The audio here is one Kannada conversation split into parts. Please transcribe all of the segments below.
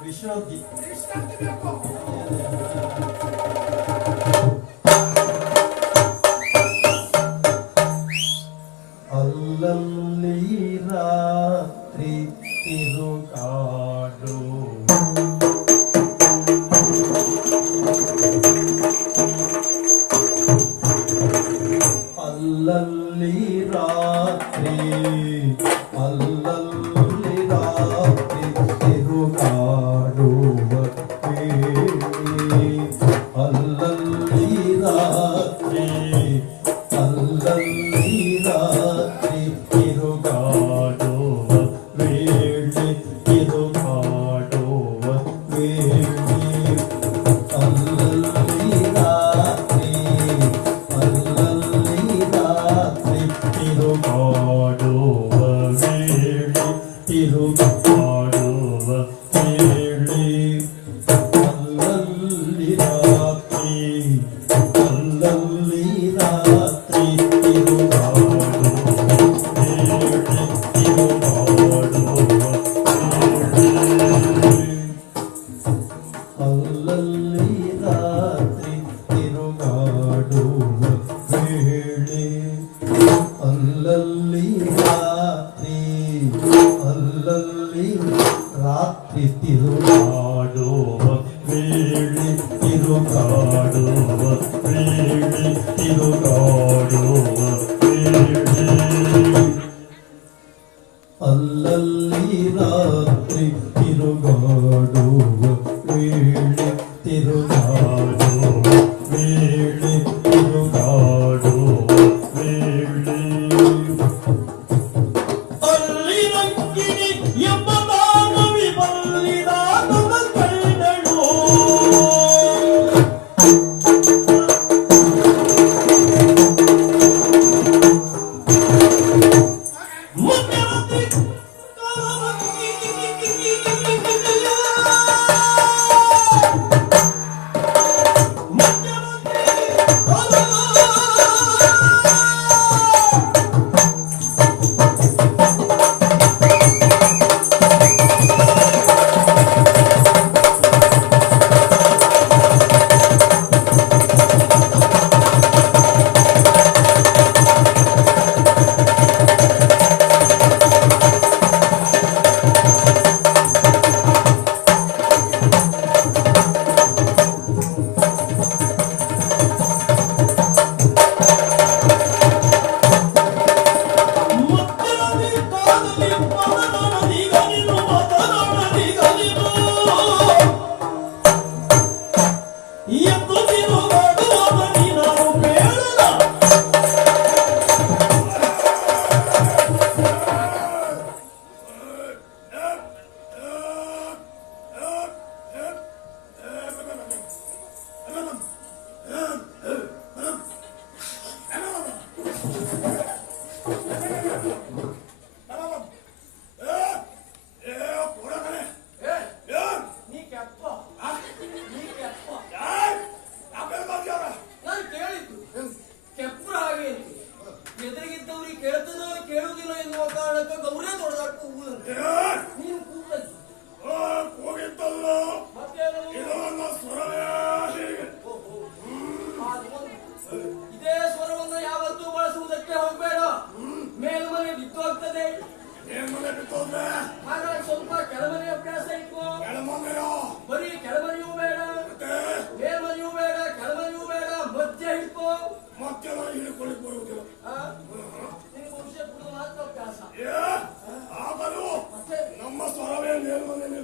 ವಿಶ್ರಾಂತಿ ಅಲ್ಲಲ್ಲಿ ರಾತ್ರಿ ತಿರುಗಾಡು ಅಲ್ಲಲ್ಲಿ ರಾತ್ರಿ ಅಲ್ಲಲ್ಲಿ ರಾತ್ರಿ ತಿರುಗಾಡುವ ಅಲ್ಲಲ್ಲಿ ರಾತ್ರಿ ಅಲ್ಲಲ್ಲಿ ರಾತ್ರಿ ತಿರುಗಾಡುವ ವೇಳೆ ತಿರುಗಾಡುವ ವೇಳೆ ಅಲ್ಲಲ್ಲಿ ರಾತ್ರಿ ಅಲ್ಲಲ್ಲಿ ರಾತ್ರಿ ತಿರುಗಾಡುವ ವೇಳೆ ತಿರುಗಾಡುವ ವೇಳೆ ಅಲ್ಲಲ್ಲಿ ರಾತ್ರಿ ಅಲ್ಲಲ್ಲಿ ರಾತ್ರಿ ತಿರುಗಾಡುವ ವೇಳೆ ತಿರುಗಾಡುವ ಅಲ್ಲಲ್ಲಿ ರಾತ್ರಿ ತಿರುಗಾಡುವ ವೇಳೆ ಅಲ್ಲಲ್ಲಿ ರಾತ್ರಿ ಅಲ್ಲಲ್ಲಿ ರಾತ್ರಿ ತಿರುಗಾಡುವ ವೇಳೆ ತಿರುಗಾಡುವ ವೇಳೆ ತಿರುಗಾಡುವ ವೇಳೆ ಅಲ್ಲಲ್ಲಿ ರಾತ್ರಿ ತಿರುಗಾಡುವ ವೇಳೆ ತಿರುಗಾಡುವ ವೇಳೆ ತಿರುಗಾಡುವ ವೇಳೆ ಅಲ್ಲಿ ರಂಗಿಣಿ ಎಂಬ ನಾಗವಿ ಬಲ್ಲಿದ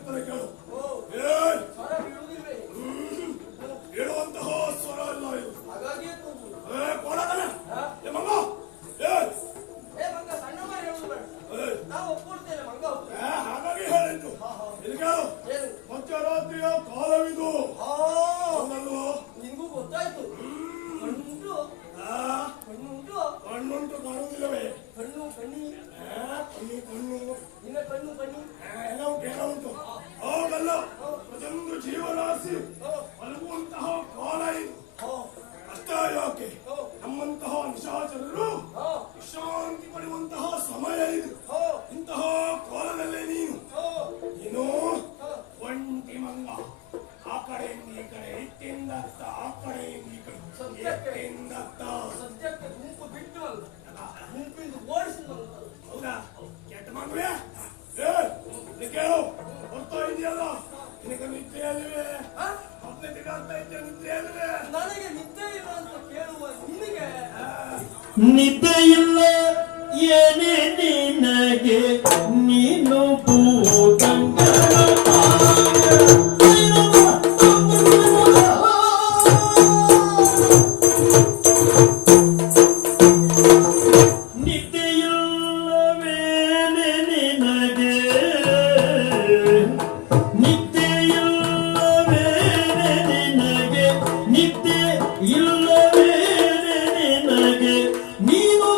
ಹೇಳ್ತಾರೆ ಕೇಳು. ಓ, ಏಯ್! ಸ್ವರ ಬೀಳುವುದಿಲ್ವೇ? ಹೇಳುವಂತಹ ಸ್ವರ ಅಲ್ಲ ಇದು. ಹಾಗಾಗಿಯೇ ಕೂಗುವುದು. ಕೊಡತಾನೆ ಹಾ? ಏ ಮಂಗ, ಏಯ್! ಏ ಮಂಗ, ಸಣ್ಣ ಮಾರಿ ಹೇಳುವುದು ಬೇಡ. ಏಯ್! ನಾವು ಒಪ್ಕೊಳ್ತೇನೆ ಮಂಗ ಹೌದು. ಹಾಗಾಗಿ ಹೇಳಿದ್ದು. ಇಲ್ಲಿ ಕೇಳು, ಏನು? ಮಧ್ಯರಾತ್ರಿಯ ಕಾಲವಿದು. ಆ, ಹೌದಲ್ವೋ? ನಿಂಗೂ ಗೊತ್ತಾಯ್ತು. ಕಣ್ಣುಂಟು, ಆ, ಕಣ್ಣುಂಟು, ಕಣ್ಣುಂಟು ಕಾಣುವುದಿಲ್ಲವೇ? ಕಣ್ಣು ಕಣ್ಣಿ, ಕಣ್ಣು ಕಣ್ಣು ನಿನ್ನ ಕಣ್ಣು ಕಣ್ಣಿ. ಎಲ್ಲ ಉಂಟು, ಎಲ್ಲ ಉಂಟು. ಹೌದಲ್ಲ, ಪ್ರತಿಯೊಂದು ಜೀವರಾಶಿ ಮಲಗುವಂತಹ ಕಾಲ ಇದು. ಅಷ್ಟೇ ಯಾಕೆ ನಮ್ಮಂತಹ ನಿಶಾಚರರು ವಿಶ್ರಾಂತಿ ಪಡೆಯುವಂತಹ ಸಮಯ ಇದು. ಇಂತಹ ಕಾಲದಲ್ಲೇ ನೀನು ಒಂಟಿ ಮಂಗ, ಆ ಕಡೆಯಿಂದ ಈ ಕಡೆ, ಇಟ್ಟಿಂದತ್ತ ಆ ಕಡೆಯಿಂದ ಈ ಕಡೆ, ಎತ್ತಿಂದತ್ತ. ಸದ್ಯಕ್ಕೆ ಗುಂಪು ಬಿಟ್ಟು ಅಲ್ಲ, ಗುಂಪಿಂದ ಓಡಿಸಿದ. ಹೌದಾ? ಕೆಟ್ಟ ಮಗುವೆ, ಕೇಳು, ಬರ್ತಾ ಇದೆಯಲ್ಲ, ನಿನಗೆ ನಿದ್ದೆ ಅಲ್ವೇ? ಆಗ್ತಾ ಇದ್ದೆ ನಿದ್ದೆ ಅಲ್ವೇ? ನನಗೆ ನಿದ್ದೆ ಇಲ್ಲ ಅಂತ ಕೇಳುವ ನಿನಗೆ ನಿದ್ದೆ ಇಲ್ಲ ಏನೇ ನಿನಗೆ, ನೀನು ಭೂತಂಗ ನೀನು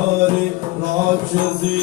ಯಾರೇ ರಾಕ್ಷಸಿ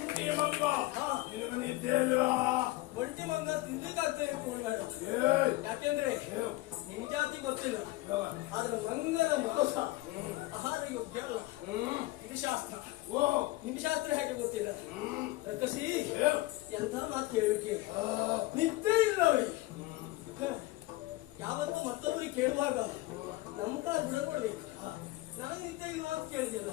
ಒಂಟಿ ಮಗ ನಿನಗೆ ನಿದ್ದೆ ಇಲ್ವಾ? ಒಂಟಿ ಮಂಗ ತಿನ್ಲಿಕ್ಕಾಗ್ತದೆ ಕೂಡ್ಬೇಡ. ಏಯ್ ಯಾಕೆಂದ್ರೆ ನಿಮ್ ಜಾತಿ ಗೊತ್ತಿಲ್ಲ, ಆದ್ರೆ ಮಂಗನ ಮಾಂಸ ಆಹಾರ ಯೋಗ್ಯ ಅಲ್ಲ. ಇದು ಶಾಸ್ತ್ರ. ಓ ನಿಮ್ ಶಾಸ್ತ್ರ ಹೇಗೆ ಗೊತ್ತಿಲ್ಲ? ರಕ್ಕಸಿ ಹೇಳು. ಎಂತ ಮಾತು ಕೇಳಿಕೆ ನಿದ್ದೆ ಇಲ್ಲವೇ? ಯಾವತ್ತು ಮತ್ತೊಬ್ಬರಿಗೆ ಕೇಳುವಾಗ ನಮ್ಮ ಕಾಲ ಬಿಡಕೊಡ್ಬೇಕು. ನನಗೆ ನಿದ್ದೆ ಇಲ್ವಾ ಅಂತ ಕೇಳಿದ್ಯಲ್ಲ.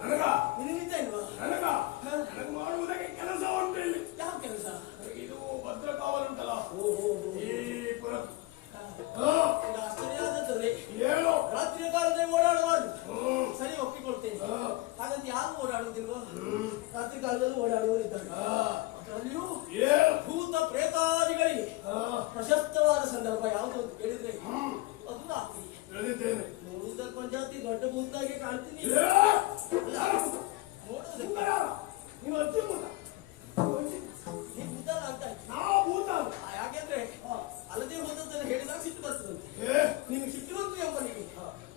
ನನಗ ನಿನಗೆ ನಿದ್ದೆ ಇಲ್ವಾ? ನನಗ ನನಗೆ ಮಾಡುವುದಕ್ಕೆ ಕೆಲಸ ಉಂಟು ಇಲ್ಲಿ. ಯಾವ ಕೆಲಸ? ಇದು ಭದ್ರಕಾವಲುಂಟಲ್ಲ ಓಹೋ, ಈ ಪುರ ಇದು ಆಶ್ಚರ್ಯ ಆದದ್ದು. ಏನು ರಾತ್ರಿಯ ಕಾಲದಲ್ಲಿ ಓಡಾಡುವುದು ಸರಿ, ಒಪ್ಪಿಕೊಳ್ತೇನೆ. ಹಾಗಂತ ಯಾರು ಓಡಾಡುವುದಿಲ್ವಾ? ರಾತ್ರಿ ಕಾಲದಲ್ಲಿ ಓಡಾಡುವವರಿದ್ದಾರೆ. ಅದರಲ್ಲಿಯೂ ಏನು ಭೂತ ಪ್ರೇತಾದಿಗಳಿಗೆ ಪ್ರಶಸ್ತವಾದ ಸಂದರ್ಭ ಯಾವುದು ಅಂತ ಕೇಳಿದ್ರೆ ಅದು ರಾತ್ರಿ. ತಿಳಿದಿದ್ದೇನೆ. ನೋಡುವುದಕ್ಕೆ ಪಂಚಾಯತಿ ದೊಡ್ಡ ಭೂತಾಗಿ ಕಾಣ್ತೀನಿ. ನೋಡುವುದಕ್ಕೆ ನೀವು ಅತ್ಯಮೂತ ನೀ ಭೂತ ಆಗ್ತಾ ಇತ್ತು. ನಾವು ಭೂತ ಅಲ್ಲ. ಯಾಕೆಂದ್ರೆ ಅಲ್ಲದೆ ಹೋದದ್ದನ್ನು ಹೇಳಿದಾಗ ಸಿಟ್ಟು ಬರ್ತದಂತೆ. ಏ ನೀನು ಸಿಟ್ಟಿವಂತು ಎಂಬನಿಗೆ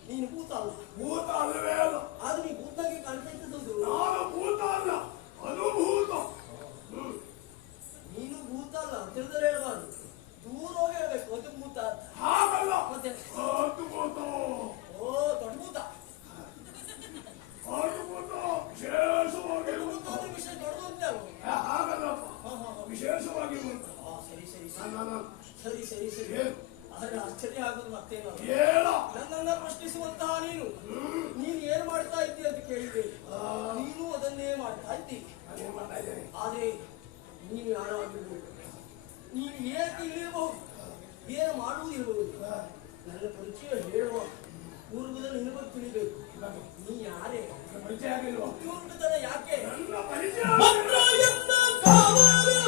ನೀನು ಭೂತ ಅಲ್ಲ. ಭೂತ ಅಲ್ಲವೇ ಅಲ್ಲ. ಆದ್ರೆ ನೀ ಭೂತಾಗಿ ಕಾಣ್ತಾ ಇದ್ದದ್ದು. ನಾನು ಭೂತ ಅಲ್ಲ, ಅದು ಭೂತ. ನೀನು ಭೂತ ಅಲ್ಲ ತಿಳಿದರೆ ಹೇಳಬಾರ್ದು, ದೂರ ಹೋಗಿ ಹೇಳ್ಬೇಕು ಅದು ಭೂತ ಅಂತ. ಹಾಗಲ್ಲ, ಮತ್ತೆ ಅದು ಭೂತ. ಓ ದೊಡ್ಡ ಭೂತ. ಅದು ಭೂತ ವಿಶೇಷವಾಗಿ ಭೂತ. ದೊಡ್ಡ ವಿಷಯ ದೊಡ್ಡದು ಅಂತ ಅಲ್ವ? ಹಾಗಲ್ಲಪ್ಪ, ವಿಶೇಷವಾಗಿ ಭೂತ. ಸರಿ ಸರಿ ನನ್ನ ಸರಿ ಸರಿ ಸರಿ. ಏನು ಆದ್ರೆ ಆಶ್ಚರ್ಯ ಆಗೋದು ಮತ್ತೇನು? ಹೇಳ. ನನ್ನನ್ನ ಪ್ರಶ್ನಿಸುವಂತಹ ನೀನು ಏನ್ ಮಾಡ್ತಾ ಇದ್ದೀಯ ಅಂತ ಕೇಳಿದೆ. ನೀನು ಅದನ್ನೇ ಮಾಡ್ತಾ ಇದ್ದೀನಿ. ನಾನೇನ್ ಮಾಡ್ತಾ ಇದ್ದೇನೆ? ಆದ್ರೆ ನೀನು ಯಾರಾಗಿರ್ಬೋದು, ನೀನು ಏಕೆ ಇಲ್ಲಿರಬಹುದು, ಏನು ಮಾಡುವುದಿರಬಹುದು. ನನ್ನ ಪರಿಚಯ ಹೇಳುವ ಪೂರ್ವದಲ್ಲಿ ನಿನ್ನ ಬಗ್ಗೆ ತಿಳಿಬೇಕು. ನೀ ಯಾರೇ? ನನ್ನ ಪರಿಚಯ ಆಗಿಲ್ವಾ? ಉಂಟುತನ ಯಾಕೆ? ನನ್ನ ಪರಿಚಯ ಭದ್ರಾಯನ್ನ ಕಾವಲು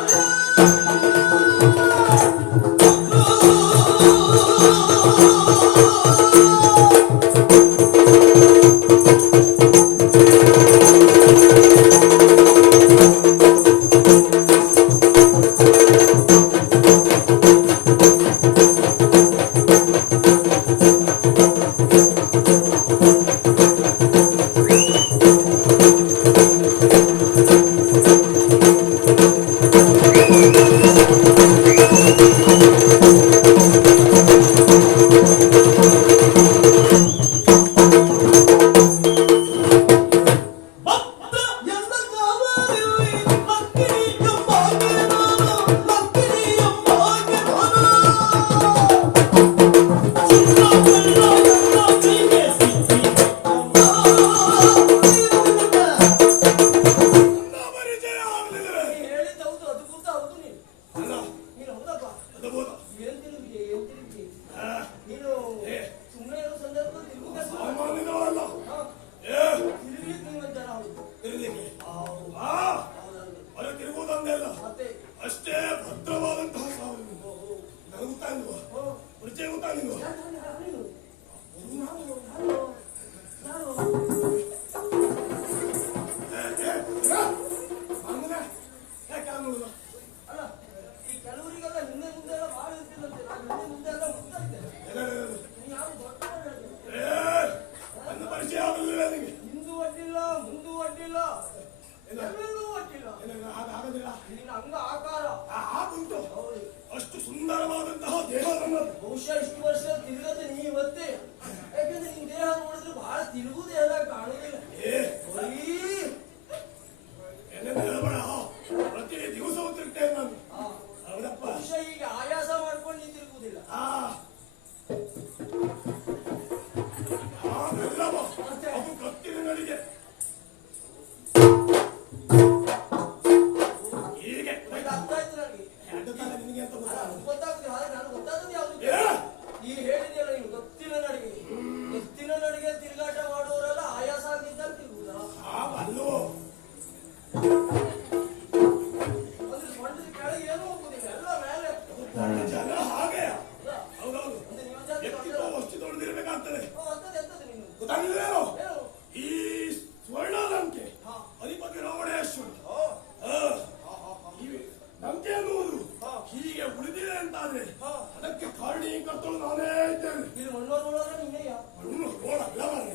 ಮಣ್ಣು ರೋಡಲ್ಲ ಮಾರ್ರೆ.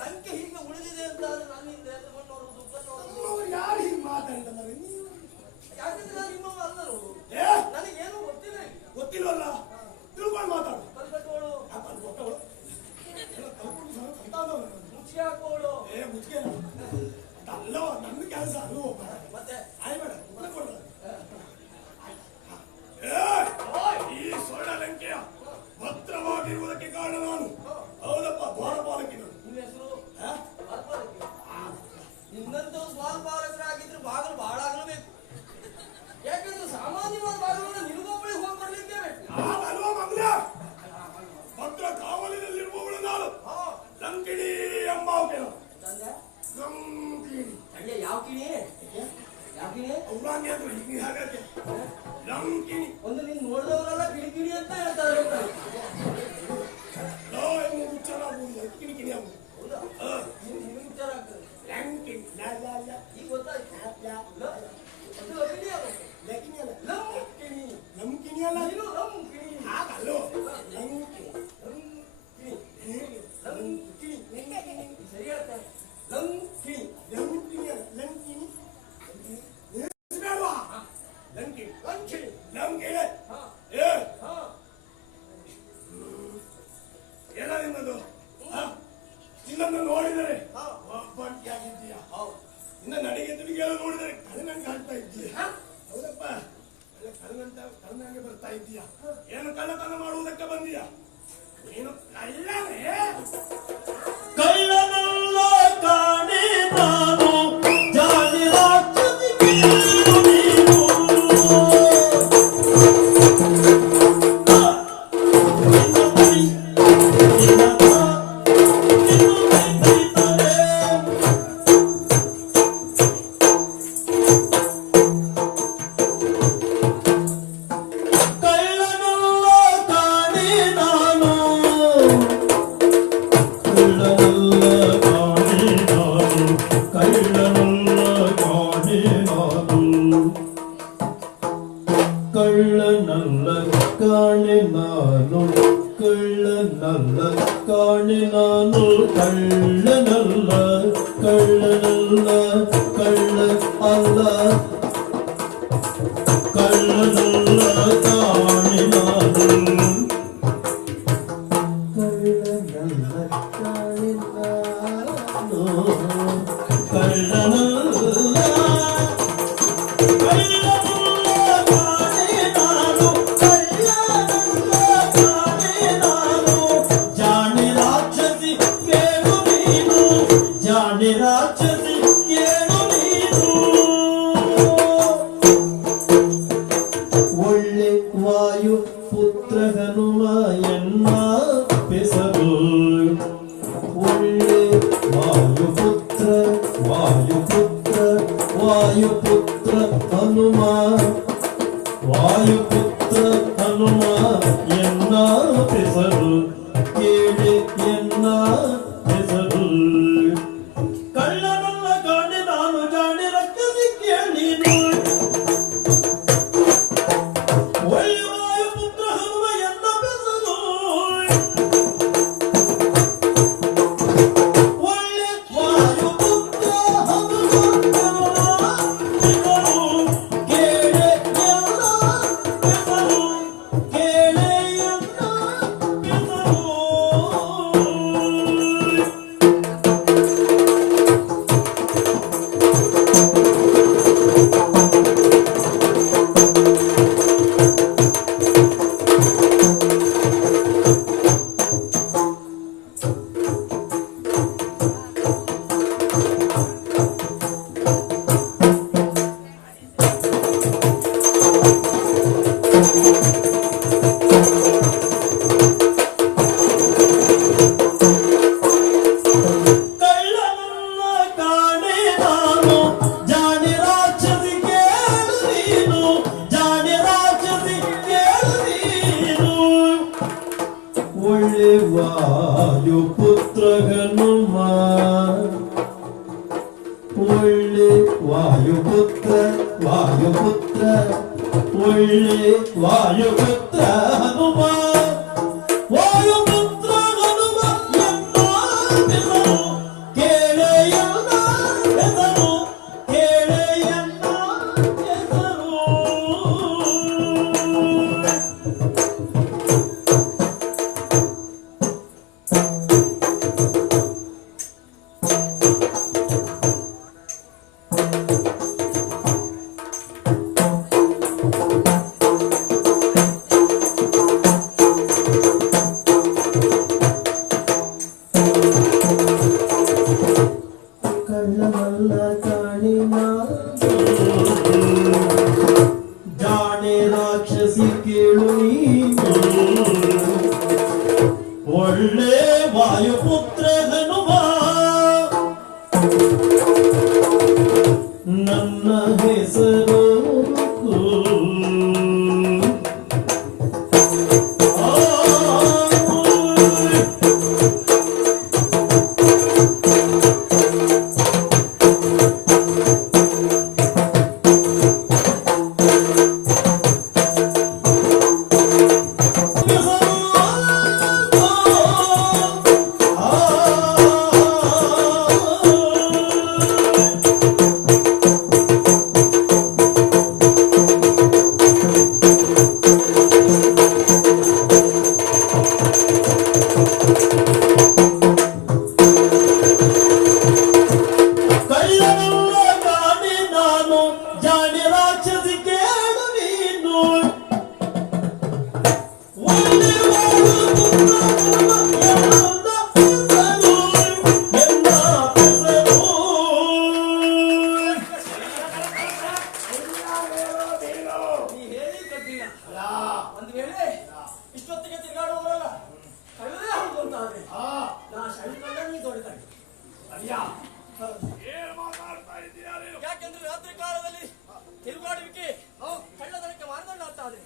ಲಂಕೆ ಹೀಗೆ ಉಳಿದಿದೆ ಅಂತ ಆದ್ರೆ ನನ್ನಿಂದ ಎದ್ದು ಮಣ್ಣವರು ದುಃಖ ನೋಡುದು. ಅವ್ರು ಯಾರು ಹೀಗೆ ಮಾತಾಡ್ತಾರೆ ನೀವು? ಯಾಕಂದ್ರೆ ನಾನು ನಿಮ್ಮವ ಅಲ್ಲರು. ಏ ನನಗೇನು ಗೊತ್ತಿಲ್ಲ. ಗೊತ್ತಿಲ್ವಲ್ಲ, ತಿಳ್ಕೊಂಡು ಮಾತಾಡು. ಕಲ್ಕಟ್ಟೋಳು ಅದು ಗೊತ್ತವಳು ಎಲ್ಲ ಕಲ್ಕೊಂಡು ಸಹ ಸಂತಾನವಳು. ಮುಚ್ಚಿ ಹಾಕೋಳು. ಏ ಮುಚ್ಚಿಗೆ ಅಲ್ಲವ ನನ್ನ ಕೆಲಸ ಅಲ್ವೋ. ಮತ್ತೆ ಆಯ್ಬೇಡ ಕೊಡ. ಈ ಸ್ವರ್ಣ ಲಂಕೆಯ ಭದ್ರವಾಗಿರುವುದಕ್ಕೆ ಕಾರಣ ನಾನು. ಹೌದಪ್ಪ, ದ್ವಾರಪಾಲಕಿನನು. ನಿಮ್ಮ ಹೆಸರು ದ್ವಾರಪಾಲಕಿ. ನಿನ್ನಂತೂ ದ್ವಾರಪಾಲಕರಾಗಿದ್ರೆ ಬಾಗಿಲು ಬಹಳ ಆಗಲೇಬೇಕು. ಯಾಕಂದ್ರೆ ಸಾಮಾನ್ಯವಾದ ಬಾಗಿಲನ್ನು ನಿನಗೊಬ್ಬಳಿಗೆ ಹೋಗಿ ಬರ್ಲಿಕ್ಕೆ ಬೇಕು. ಅಲ್ವಾ ಮಗ್ನ, ಭದ್ರ ಕಾವಲಿನಲ್ಲಿರುವವಳು ನಾನು. ಲಂಕಿಣಿ ಎಂಬ ಲಂಕಿಣಿ. ಅಯ್ಯ ಯಾವ ಕಿಣಿ? ಯಾವ ಕಿಣಿ? ಅವ್ರಾಂಗಿ ಅಂದ್ರೆ ಹಿಂಗೆ ಹಾಗಾಗಿ ಲಂಕಿಣಿ. ಒಂದು ನೀನು ನೋಡಿದವರೆಲ್ಲ ಕಿಣಿ ಕಿಣಿ ಅಂತ ಹೇಳ್ತಾರೆ. ಲೋ ಎಂಬ ಉಚ್ಚಾರ ಆಗುವುದಿಲ್ಲ, ಕಿಣಿ ಕಿಣಿ ಆಗುವುದು. ಹೌದಾ? ನಿನಗೆ ವಿಚಾರ ಆಗ್ತದೆ. ಲಂಕಿಣಿ ಈಗ ಗೊತ್ತಾಯ್ತು. ಅದು ಲಂಕಿಣಿ ಅಲ್ಲ. ಲಂಕಿಣಿ ಅಲ್ಲ, ಲಂಕಿಣಿ. ಲಂಕಿಣಿ ಅಲ್ಲ, ನೀನು ಲಂಕಿಣಿ. ಹಾಗಲ್ಲೋ ಲಂಕಿಣಿ. ಸರಿ ಹೇಳ್ತಾರೆ. ಲಂಕಿಣಿ. ಲಂಕಿಣಿ ಅಲ್ಲ, ಲಂಕಿಣಿ. ಬೇಡವಾ? ಲಂಕಿಣಿ ಲಂಕಿಣಿ. ಲಂಕಿಣಿ. ಹಾ ಏ ಹಾ. ಏನ ನಿನ್ನದು? ನಿನ್ನನ್ನು ನೋಡಿದರೆ ಹಾ. ಒಬ್ಬಂಟಿಯಾಗಿದ್ದೀಯ. ಹೌದು. ನಿನ್ನ ನಡಿಗೆ ತುಡಿಗೆಲ್ಲ ನೋಡಿದರೆ ಕಳ್ಳನಂಗೆ ಕಾಣ್ತಾ ಇದ್ದೀಯ. ಹೌದಪ್ಪ, ಕಳ್ಳನಂಗೆ ಬರ್ತಾ ಇದ್ದೀಯ. ಏನು ಕಳ್ಳತನ ಮಾಡುವುದಕ್ಕೆ ಬಂದೀಯ? ನೀನು ಕಳ್ಳನೇ? ಕಳ್ಳನಲ್ಲ ಕಾಣೆ ನಾನು, ಜಾಣೆ ರಾಕ್ಷಸಿಗೆ ನೀನು. ಕಳ್ಳನಲ್ಲ ಕಾಣೆ ನಾನು, ಕಳ್ಳನಲ್ಲ ಕಾಣೆ ನಾನು, ಕಳ್ಳನಲ್ಲ, ಕಳ್ಳನಲ್ಲ, ಕಳ್ಳ ಅಲ್ಲ, ಕಳ್ಳನಲ್ಲ ಕಾಣೆ ನಾನು, ಕಳ್ಳನಲ್ಲ ಕಾಣೆ ನಾನು, ಕಳ್ಳನಲ್ಲ. ಒಳ್ಳೆ ವಾಯು ಪುತ್ರ ಹನುಮ ಎನ್ನ ಬೆಸರು, ಒಳ್ಳೆ ವಾಯುಪುತ್ರ ವಾಯುಪುತ್ರ ವಾಯುಪುತ್ರ ಹನುಮ, ವಾಯುಪುತ್ರ ಹನುಮ ಎನ್ನ ಬೆಸರು, ಕೇಳಿ ಎನ್ನ ಬೆಸರು. ಕಳ್ಳನಲ್ಲ ಕಾಣೆ ನಾನು, ಜಾಣೆ ರಕ್ಕಸಿ ಕೇಳೀನು, ಒಳ್ಳೆ ವಾಯುಪುತ್ರ ಹನುಮ ಎನ್ನ ಬೆಸರು, ಒಳ್ಳೆ ವಾಯುಪುತ್ರ ಹನುಮ ಬೆಸರು, ಕೇಳೆ ಎನ್ನ ಬೆಸರು, ಕೇಳೆ ಎನ್ನ ಬೆಸರು. ಕಳ್ಳನಲ್ಲ ಕಾಣೆ ನಾನು, ಜಾಣೆ ರಾಕ್ಷಸಿ ಕೇಳು ನೀನು, ಜಾಣೆ ರಾಕ್ಷಸಿ ಕೇಳು ನೀನು, ಒಳ್ಳೆ ವಾಯುಪುತ್ರ ಹನುಮ, ಒಳ್ಳೆ ವಾಯುಪುತ್ರ ವಾಯುಪುತ್ರ, ಒಳ್ಳೆ ವಾಯುಪುತ್ರ ಹನುಮ, ವಾಯುಪುತ್ರ ಒಳ್ಳೆ ವಾಯುಪುತ್ರ ಹನುಮ ನನ್ನ ಹೆಸರು ನೀ ಹೇಳಿ ಕಟ್ಟಿಲ್ಲ ಒಂದು ವೇಳೆ ಇಷ್ಟೊತ್ತಿಗೆ ತಿರುಗಾಡುವವರಲ್ಲ ಕಳ್ಳರೇ ಹೌದು ಅಂತಾದ್ರೆ ನಾ ಶಂಕರ ನೀ ದೊಡ್ಡ ಕಳ್ಳ. ಏನ್ ಮಾತಾಡ್ತಾ ಇದ್ದೀಯಾ ನೀನು? ಯಾಕೆಂದ್ರೆ ರಾತ್ರಿ ಕಾಲದಲ್ಲಿ ತಿರುಗಾಡುವಿಕೆ ಕಳ್ಳತನಕ್ಕೆ ಮಾನದಂಡ ಅಂತಾದ್ರೆ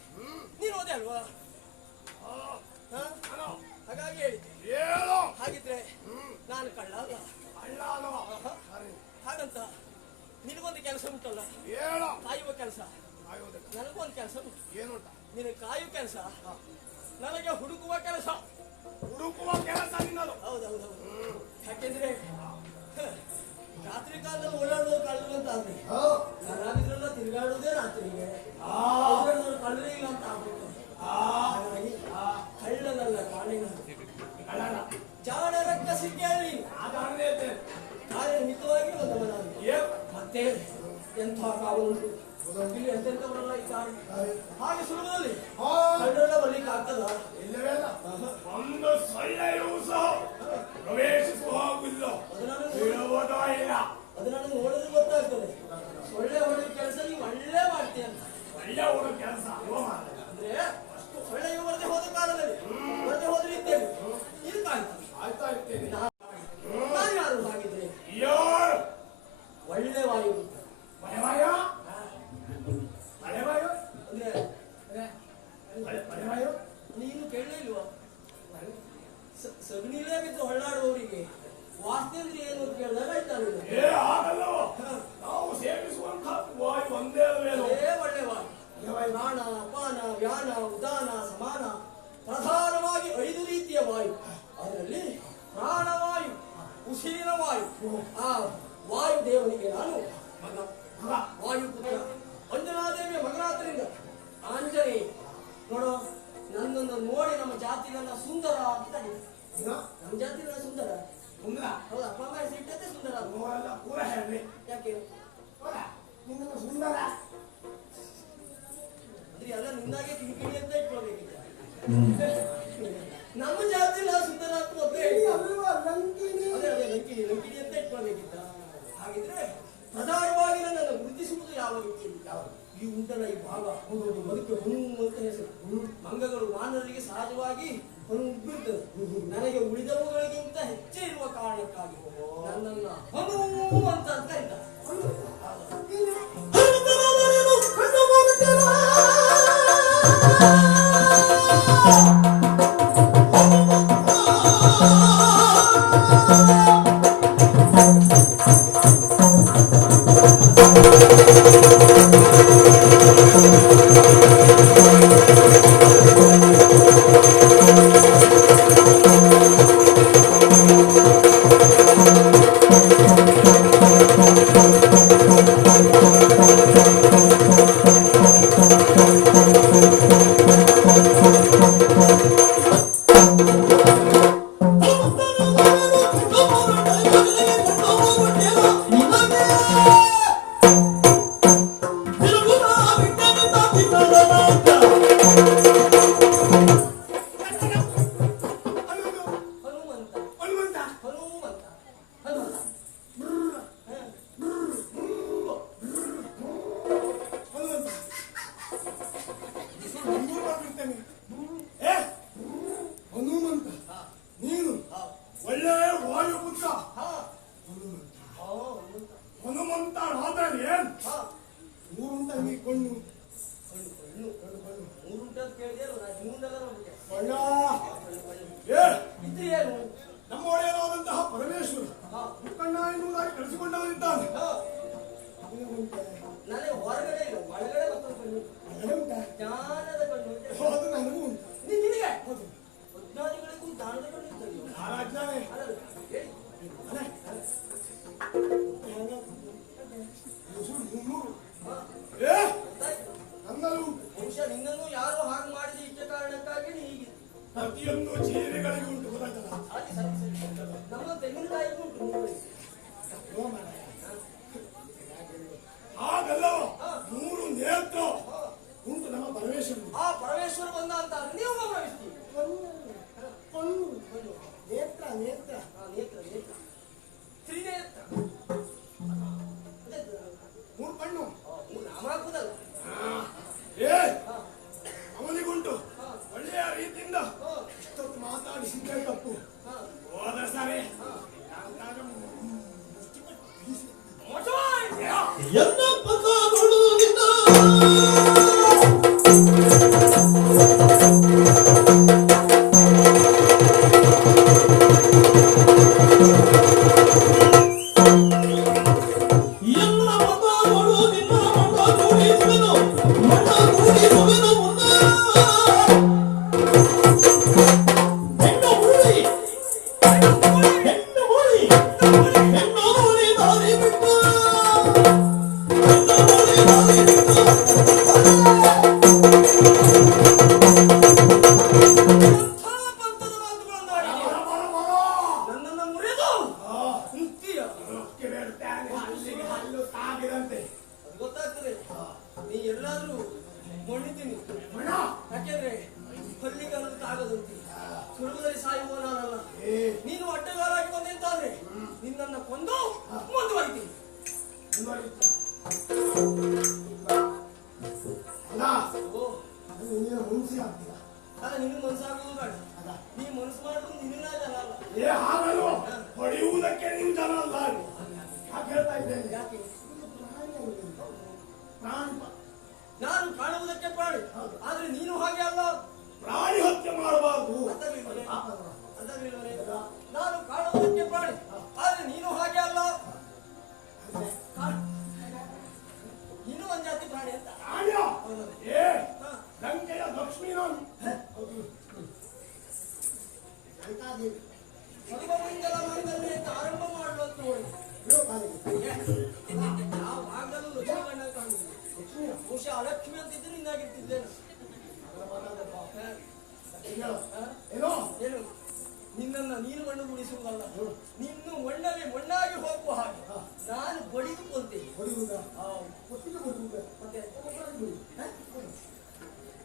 ನೀನು ಓದೇ ಅಲ್ವಾ? ಹಾಗಾಗಿ ಹೇಳಿದ್ದೆ. ಹೇಳು. ಹಾಗಿದ್ರೆ ನಾನು ಕಳ್ಳ ಅಲ್ಲ. ಅಲ್ಲ ಅಲ್ವಾ? ಹಾಗಂತ ನಿನಗೊಂದು ಕೆಲಸ ಉಂಟಲ್ಲ, ಹೇಳು. ಕಾಯುವ ಕೆಲಸ. ಆಗೋದಿಲ್ಲ. ನನಗೊಂದು ಕೆಲಸ ಉಂಟು. ಏನುಂಟ? ನಿನ್ನ ಕಾಯುವ ಕೆಲಸ, ನನಗೆ ಹುಡುಕುವ ಕೆಲಸ. ಹುಡುಕುವ ಕೆಲಸ ನಿನ್ನದು. ಹೌದೌದೌದು. ಯಾಕೆಂದ್ರೆ ರಾತ್ರಿ ಕಾಲದಲ್ಲಿ ಓಡಾಡುವ ಕಳ್ಳರು ಅಂತ ಆದ್ರೆ ಕರಾವಿದ್ರೆಲ್ಲ ತಿರುಗಾಡುವುದೇ ರಾತ್ರಿಗೆ. ಕಳ್ಳರೇ ಇಲ್ಲ ಅಂತ ಆಗ್ಬೇಕು. ಹಾಗಾಗಿ ಕಳ್ಳನಲ್ಲ ಕಾಣಿನ ಜಾಣರಕ್ಕ ಸಿಕ್ಕೇಳಿ ಕಾರ್ಯ ಮಿತವಾಗಿ ಬಂದವನಾಗಿ ಮತ್ತೆ ಎಂಥ ಕಾವು ಉಂಟು ಇಲ್ಲಿ ಎಂತೆಂಥವರೆಲ್ಲ ಇದ್ದಾರೆ. ಹಾಗೆ ಸುಲಭದಲ್ಲಿ ಕಳ್ಳರೆಲ್ಲ ಬರ್ಲಿಕ್ಕೆ ಆಗ್ತದ? ಇಲ್ಲವೇ ಇಲ್ಲ. ಒಂದು ಸೊಳ್ಳೆಯೂ ಸಹ ಪ್ರವೇಶಿಸುವ ಹಾಗಿಲ್ಲ. ಇರುವುದೋ ಇಲ್ಲ. ಅದು ನನಗೆ ನೋಡಿದ್ರೆ ಗೊತ್ತಾಗ್ತದೆ. ಸೊಳ್ಳೆ ಹೊಡೆಯುವ ಕೆಲಸ ನೀವು ಒಳ್ಳೆ ಮಾಡ್ತೀಯ ಅಂತ. ಒಳ್ಳೆ ಹುಡುಗ ಕೆಲಸ ಅಂದ್ರೆ ಸೊಳ್ಳೆಗೆ ಬರದೆ ಹೋದ ಕಾಲದಲ್ಲಿ ಬರದೆ ಹೋದ್ರೆ ಇದ್ದೇವೆ ಇರ್ತಾಯ್ತು. ಆಯ್ತಾ ಇರ್ತೇನೆ. ನಾನು ಯಾರು ಹಾಗಿದ್ರೆ? ಯಾರು? ಒಳ್ಳೆ ವಾಯು ಮಳೆವಾಯ? ಮಳೆವಾಯ? ಅಂದ್ರೆ ಮಳೆವಾಯ? ನೀನು ಕೇಳಲಿಲ್ವಾ? ಸಗಣಿಲೇ ಬಿದ್ದು ಹೊಳ್ಳಾಡುವವರಿಗೆ ವಾಸನೆ ಅಂದ್ರೆ ಏನು ಅಂತ ಕೇಳಿದಾಗ ಆಯ್ತಾನೆ. ಏ ಆಗಲ್ಲವ. ನಾವು ಸೇವಿಸುವಂತಹ ವಾಯು ಒಂದೇ ಅಲ್ವೇನೋ? ಒಳ್ಳೆ ವಾಯು. ಪ್ರಾಣ ಅಪಾನ ವ್ಯಾನ ಉದಾನ ಸಮಾನ ಪ್ರಧಾನವಾಗಿ 5 ರೀತಿಯ ವಾಯು. ಅದರಲ್ಲಿ ಪ್ರಾಣವಾಯು, ಉಸಿರಿನ ವಾಯು. ಆ ವಾಯು ದೇವನಿಗೆ ನಾನು ಮಗ, ವಾಯುಪುತ್ರ. ಅಂಜನಾದೇವಿಯ ಮಗನಾದ್ದರಿಂದ ಆಂಜನೇಯ ನೋಡೋ ನನ್ನನ್ನು ನೋಡಿ ನಮ್ಮ ಜಾತಿ ನನ್ನ ಸುಂದರ ಅಂತ ಹೇಳಿದ. ನಮ್ಮ ಜಾತಿ ನನ್ನ ಸುಂದರ. ಸುಂದರ? ಹೌದಾ? ಅಪ್ಪ ಅಮ್ಮ ಸಿಟ್ಟತ್ತೆ ಸುಂದರ. ನೋಡಲ್ಲ ಪೂರ ಹೇಳ್ರಿ. ಯಾಕೆ ನಿನ್ನ ಸುಂದರ ಅಂದ್ರೆ ಎಲ್ಲ ನಿನ್ನಾಗೆ ಕಿಣಿಕಿಣಿ ಅಂತ ಇಟ್ಕೊಳ್ಬೇಕಿಲ್ಲ. ನಮ್ಮ ಜಾತಿ ನಾವು ಸುಂದರ ಅಂತ ಒಬ್ಬರೇ ಲಂಕಿಣಿ. ಅದೇ ಅದೇ ಲಂಕಿಣಿ ಲಂಕಿಣಿ ಅಂತ ಇಟ್ಕೊಳ್ಬೇಕಿತ್ತ. ಹಾಗಿದ್ರೆ ಪ್ರಧಾನವಾಗಿ ನನ್ನನ್ನು ಗುರುತಿಸುವುದು ಯಾವ ರೀತಿಯಲ್ಲಿ? ಈ ಉಂಟಲ್ಲ ಈ ಭಾಗ ಬದುಕು ಹನು ಅಂತ ಹೆಸರು. ಮಂಗಗಳು ವಾನರರಿಗೆ ಸಹಜವಾಗಿ ಹನು ಉಬ್ಬಿರ್ತದೆ. ನನಗೆ ಉಳಿದವುಗಳಿಗಿಂತ ಹೆಚ್ಚೇ ಇರುವ ಕಾರಣಕ್ಕಾಗಿ ನನ್ನನ್ನ ಹನು ಅಂತ ಕರೀತಾರೆ. ಇದೇನು? ನಮ್ಮ ಒಡೆಯನಾದಂತಹ ಪರಮೇಶ್ವರ ಹಾ. ಮುಖಂಡ ಎನ್ನುವುದಾಗಿ ಕಳಿಸಿಕೊಂಡವನಿದ್ದಾನೆ. ಹಾ. ನನಗೆ ಹೊರಗಡೆ ಇಲ್ಲ, ಒಳಗಡೆ ಮಾತ್ರ ಕಣ್ಣು. ಜ್ಞಾನದ ಕಣ್ಣು ಅಂತ ಹೇಳಿ. ಅದು ನನಗೂ ಉಂಟು. ನಿನಗೆ ಅಜ್ಞಾನಿಗಳಿಗೂ ಜ್ಞಾನದ ಕಣ್ಣು ಇರ್ತದೆಯೋ? ಯಾರಾಜ್ಞಾನೆ? ಅಲ್ಲಲ್ಲ, ಹೇಳಿ. ಹಾ. ಏ ಗೊತ್ತಾಯ್ತು. ನನ್ನಲ್ಲೂ ಉಂಟು. ಬಹುಶಃ ನಿನ್ನನ್ನು ಯಾರೋ ಹಾಗೆ ಮಾಡಿದ ಇಷ್ಟ ಕಾರಣಕ್ಕಾಗಿ ನೀ ಹೀಗೆ. ಪ್ರತಿಯೊಂದು ಜೀವಿಗಳಿಗೂ ಉಂಟು, ಗೊತ್ತಾಯ್ತಲ್ಲ? ಸರಿ ಸರಿ ಸರಿ. ನಮ್ಮ ತೆಂಗಿನಕಾಯಿಗೂ ಉಂಟು ನಿಮ್ಮಲ್ಲಿ. ಓ ಮಾರಾಯ. ಹಾಗಲ್ಲವ, ಹಾ. 3 ನೇತ್ರ ಹಾ. ಉಂಟು ನಮ್ಮ ಪರಮೇಶ್ವರನಿಗೆ. ಆ ಪರಮೇಶ್ವರ ಬಂದ ಅಂತ ನೀವು ಗಮನಿಸ್ತೀವಿ. ಕಣ್ಣು, ನೇತ್ರ ನೇತ್ರ ನೇತ್ರ ನೇತ್ರ ತ್ರಿನೇತ್ರ. ಅದೇ 3 ಕಣ್ಣು. ನಾಮ ಹಾಕುದಲ್ಲ. ಏ ಹಾ. ಅವನಿಗುಂಟು. ಹಾ. ಒಳ್ಳೆಯ ರೀತಿಯಿಂದ ಹಾ. ಇಷ್ಟೊತ್ತು ಮಾತಾಡಿಸಿದ್ದೇ ತಪ್ಪು. ಹಾ. ಹೋದ ಸರಿ ಎಲ್ಲ ಪದ ನೋಡುವುದಿಲ್ಲ ನನ್ನನ್ನು ಮುರಿದು ಮುಕ್ತಿಯ ಅಲ್ಲಿಗೆ ಹಲ್ಲು ತಾಗಿದಂತೆ. ಅದು ಗೊತ್ತಾಗ್ತದೆ. ನೀ ಎಲ್ಲಾದ್ರೂ ಮೊಣಿತೀನಿ. ಮಣ, ಯಾಕೆಂದ್ರೆ ಹಲ್ಲಿಗಾಲು ತಾಗದಂತೆ ಸುಲಭದಲ್ಲಿ ಸಾಯುವ ನಾನಲ್ಲ. ಏ ನೀನು ಅಡ್ಡಗಾಲಾಗಿ ಬಂದೆಂತಾದ್ರೆ ನಿನ್ನನ್ನು ಕೊಂದು ಮುಂದುವರಿತೀನಿ. ಮುಂದುವರಿಯುತ್ತಾ? ಅಲ್ಲ, ಓ ಅದು ನಿನ್ನ ಮುನ್ಸಿ ಆಗ್ತೀಯ. ಅಲ್ಲ, ನಿನ್ನ ಮನಸ್ಸಾಗುವುದು ಬೇಡ. ಅದ. ನೀ ಮನಸ್ಸು ಮಾಡೋದು ನಿನ್ನ ಜನ ಅಲ್ಲ. ಏ ಹಾಗಲ್ವ, ಹೊಡೆಯುವುದಕ್ಕೆ ನೀವು ಜನ ಅಲ್ಲ. ಯಾಕೆ ಹೇಳ್ತಾ ಇದ್ದೇನೆ? ಯಾಕೆ? ಪ್ರಾಣಿ ನಾನು ಕಾಣುವುದಕ್ಕೆ ಪ್ರಾಣಿ, ಆದ್ರೆ ನೀನು ಹಾಗೆ ಅಲ್ಲ. ಪ್ರಾಣಿ ಹತ್ಯೆ ಮಾಡಬಾರ್ದು. ಅರ್ಥವಿಲ್ವೇ? ಅರ್ಥವಿಲ್ವೇ? ನಾನು ಕಾಣುವುದಕ್ಕೆ ಪ್ರಾಣಿ, ಆದ್ರೆ ನೀನು ಹಾಗೆ ಅಲ್ಲ. ನೀನು ಒಂದ್ ಜಾತಿ ಪ್ರಾಣಿ ಅಂತ. ಪ್ರಾಣಿಯ? ಹೌದು. ಏ ಹಾ. ಲಂಕೆಯ ಲಕ್ಷ್ಮೀ ನಾನು. ಸರ್ವಮಂಗಲ ಮಾಂಗಲ್ಯ ಅಂತ ಆರಂಭ ಮಾಡುವ ಅಂತ ನೋಡಿ. ಯಾವ ಭಾಗದಲ್ಲೂ ಲಕ್ಷ್ಮೀ ಗಂಡ ಕಾಣುವುದು. ಬಹುಶಃ ಅಲಕ್ಷ್ಮಿ ಅಂತಿದ್ರೆ ಇನ್ನಾಗಿರ್ತಿದ್ದೇನೆ. ಏನೋ ಏನು? ನಿನ್ನನ್ನ ನೀನು ಮಣ್ಣು ಗುಡಿಸುವುದಲ್ಲ, ನಿನ್ನು ಮಣ್ಣಲ್ಲಿ ಮಣ್ಣಾಗಿ ಹೋಗುವ ಹಾಗೆ ನಾನು ಬಡಿದುಕೊಳ್ತೇನೆ. ಹೊಡೆಯುವುದ? ಆ, ಒಟ್ಟಿಗೆ ಹೊಡೆಯುವುದ? ಮತ್ತೆ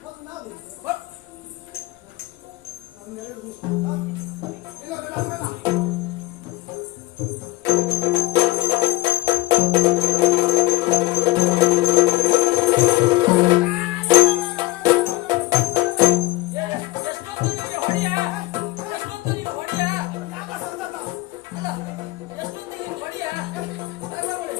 ಮತ್ತು ನಾವು ಬಟ್ ಒಂದೆರಡು ಇಲ್ಲ ಬೇಡ ಬೇಡ. ಎಷ್ಟೊತ್ತಿಗೆ ಹೊಡೆಯ? ಎಷ್ಟೊತ್ತಿಗೆ ಹೊಡೆಯ? ಯಾಕ ಸಂತತ? ಅಲ್ಲ, ಎಷ್ಟೊತ್ತಿಗೆ ಹೊಡೆಯ? ಎಲ್ಲ ಹೊಡೆ.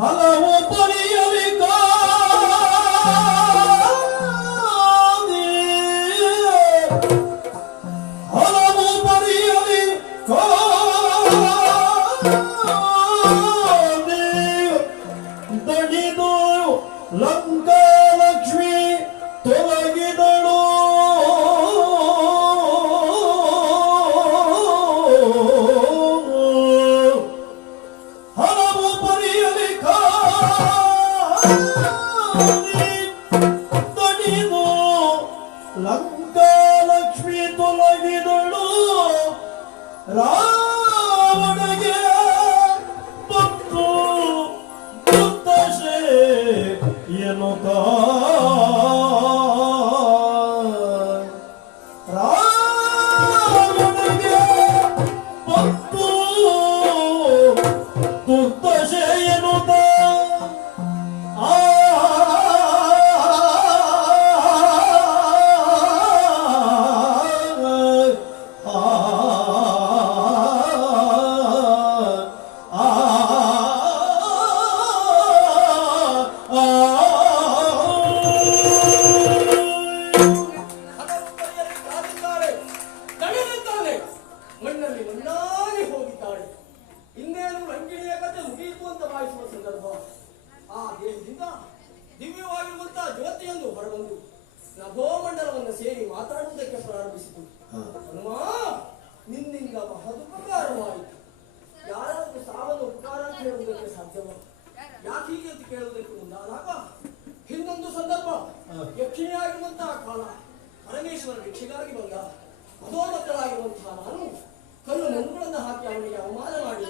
ಹಲವು ಪರಿಯಲಿ ಹಲವು ಪರಿಯಲಿ ದಣಿದು ಲಂಕಾಲಕ್ಷ್ಮಿ ತೊಲಗಿದಳು ಹಲವು ಪರಿಯಲಿ ದಣಿದು ಲಂಕಾಲಕ್ಷ್ಮಿ ತೊಲಗಿದಳು ರಾವಣಗೆ ಬಂದ ಭಾಷೆ ಎನ್ನುತ್ತ ಆ ಮಣ್ಣಲ್ಲಿ ಮಣ್ಣಾಗಿ ಹೋಗಿದ್ದಾಳೆ. ಇನ್ನೇನು ಲಂಕಿಣಿಯ ಕಥೆ ಮುಗಿಯಿತು ಅಂತ ಭಾವಿಸುವ ಸಂದರ್ಭ ಆ ದೇಹದಿಂದ ದಿವ್ಯವಾಗಿರುವಂತಹ ಜ್ಯೋತಿಯೊಂದು ಹೊರಬಂದು ನಭೋಮಂಡಲವನ್ನು ಸೇರಿ ಮಾತಾಡುವುದಕ್ಕೆ ಪ್ರಾರಂಭಿಸಿತು. ಹನುಮ, ನಿನ್ನಿಂದ ಮಹದುಪಕಾರವಾಯಿತು. ಯಾರಾದರೂ ಸಾವನ್ನ ಉಪಕಾರ ಅಂತ ಹೇಳುವುದಕ್ಕೆ ಸಾಧ್ಯವ? ಯಾಕೆ ಹೀಗೆ ಅಂತ ಕೇಳುವುದಕ್ಕೆ ಮುಂದಾದಾಗ ಇನ್ನೊಂದು ಸಂದರ್ಭ, ಯಕ್ಷಿಣಿಯಾಗಿರುವಂತಹ ಕಾಲ ಪರಮೇಶ್ವರ ಭಿಕ್ಷೆಗಾಗಿ ಬಂದ ಮಧೋಮಕ್ಕಳಾಗಿರುವಂತಹ ನಾನು ಕಲ್ಲು ಮಂಗುಗಳನ್ನು ಹಾಕಿ ಅವನಿಗೆ ಅವಮಾನ ಮಾಡಿ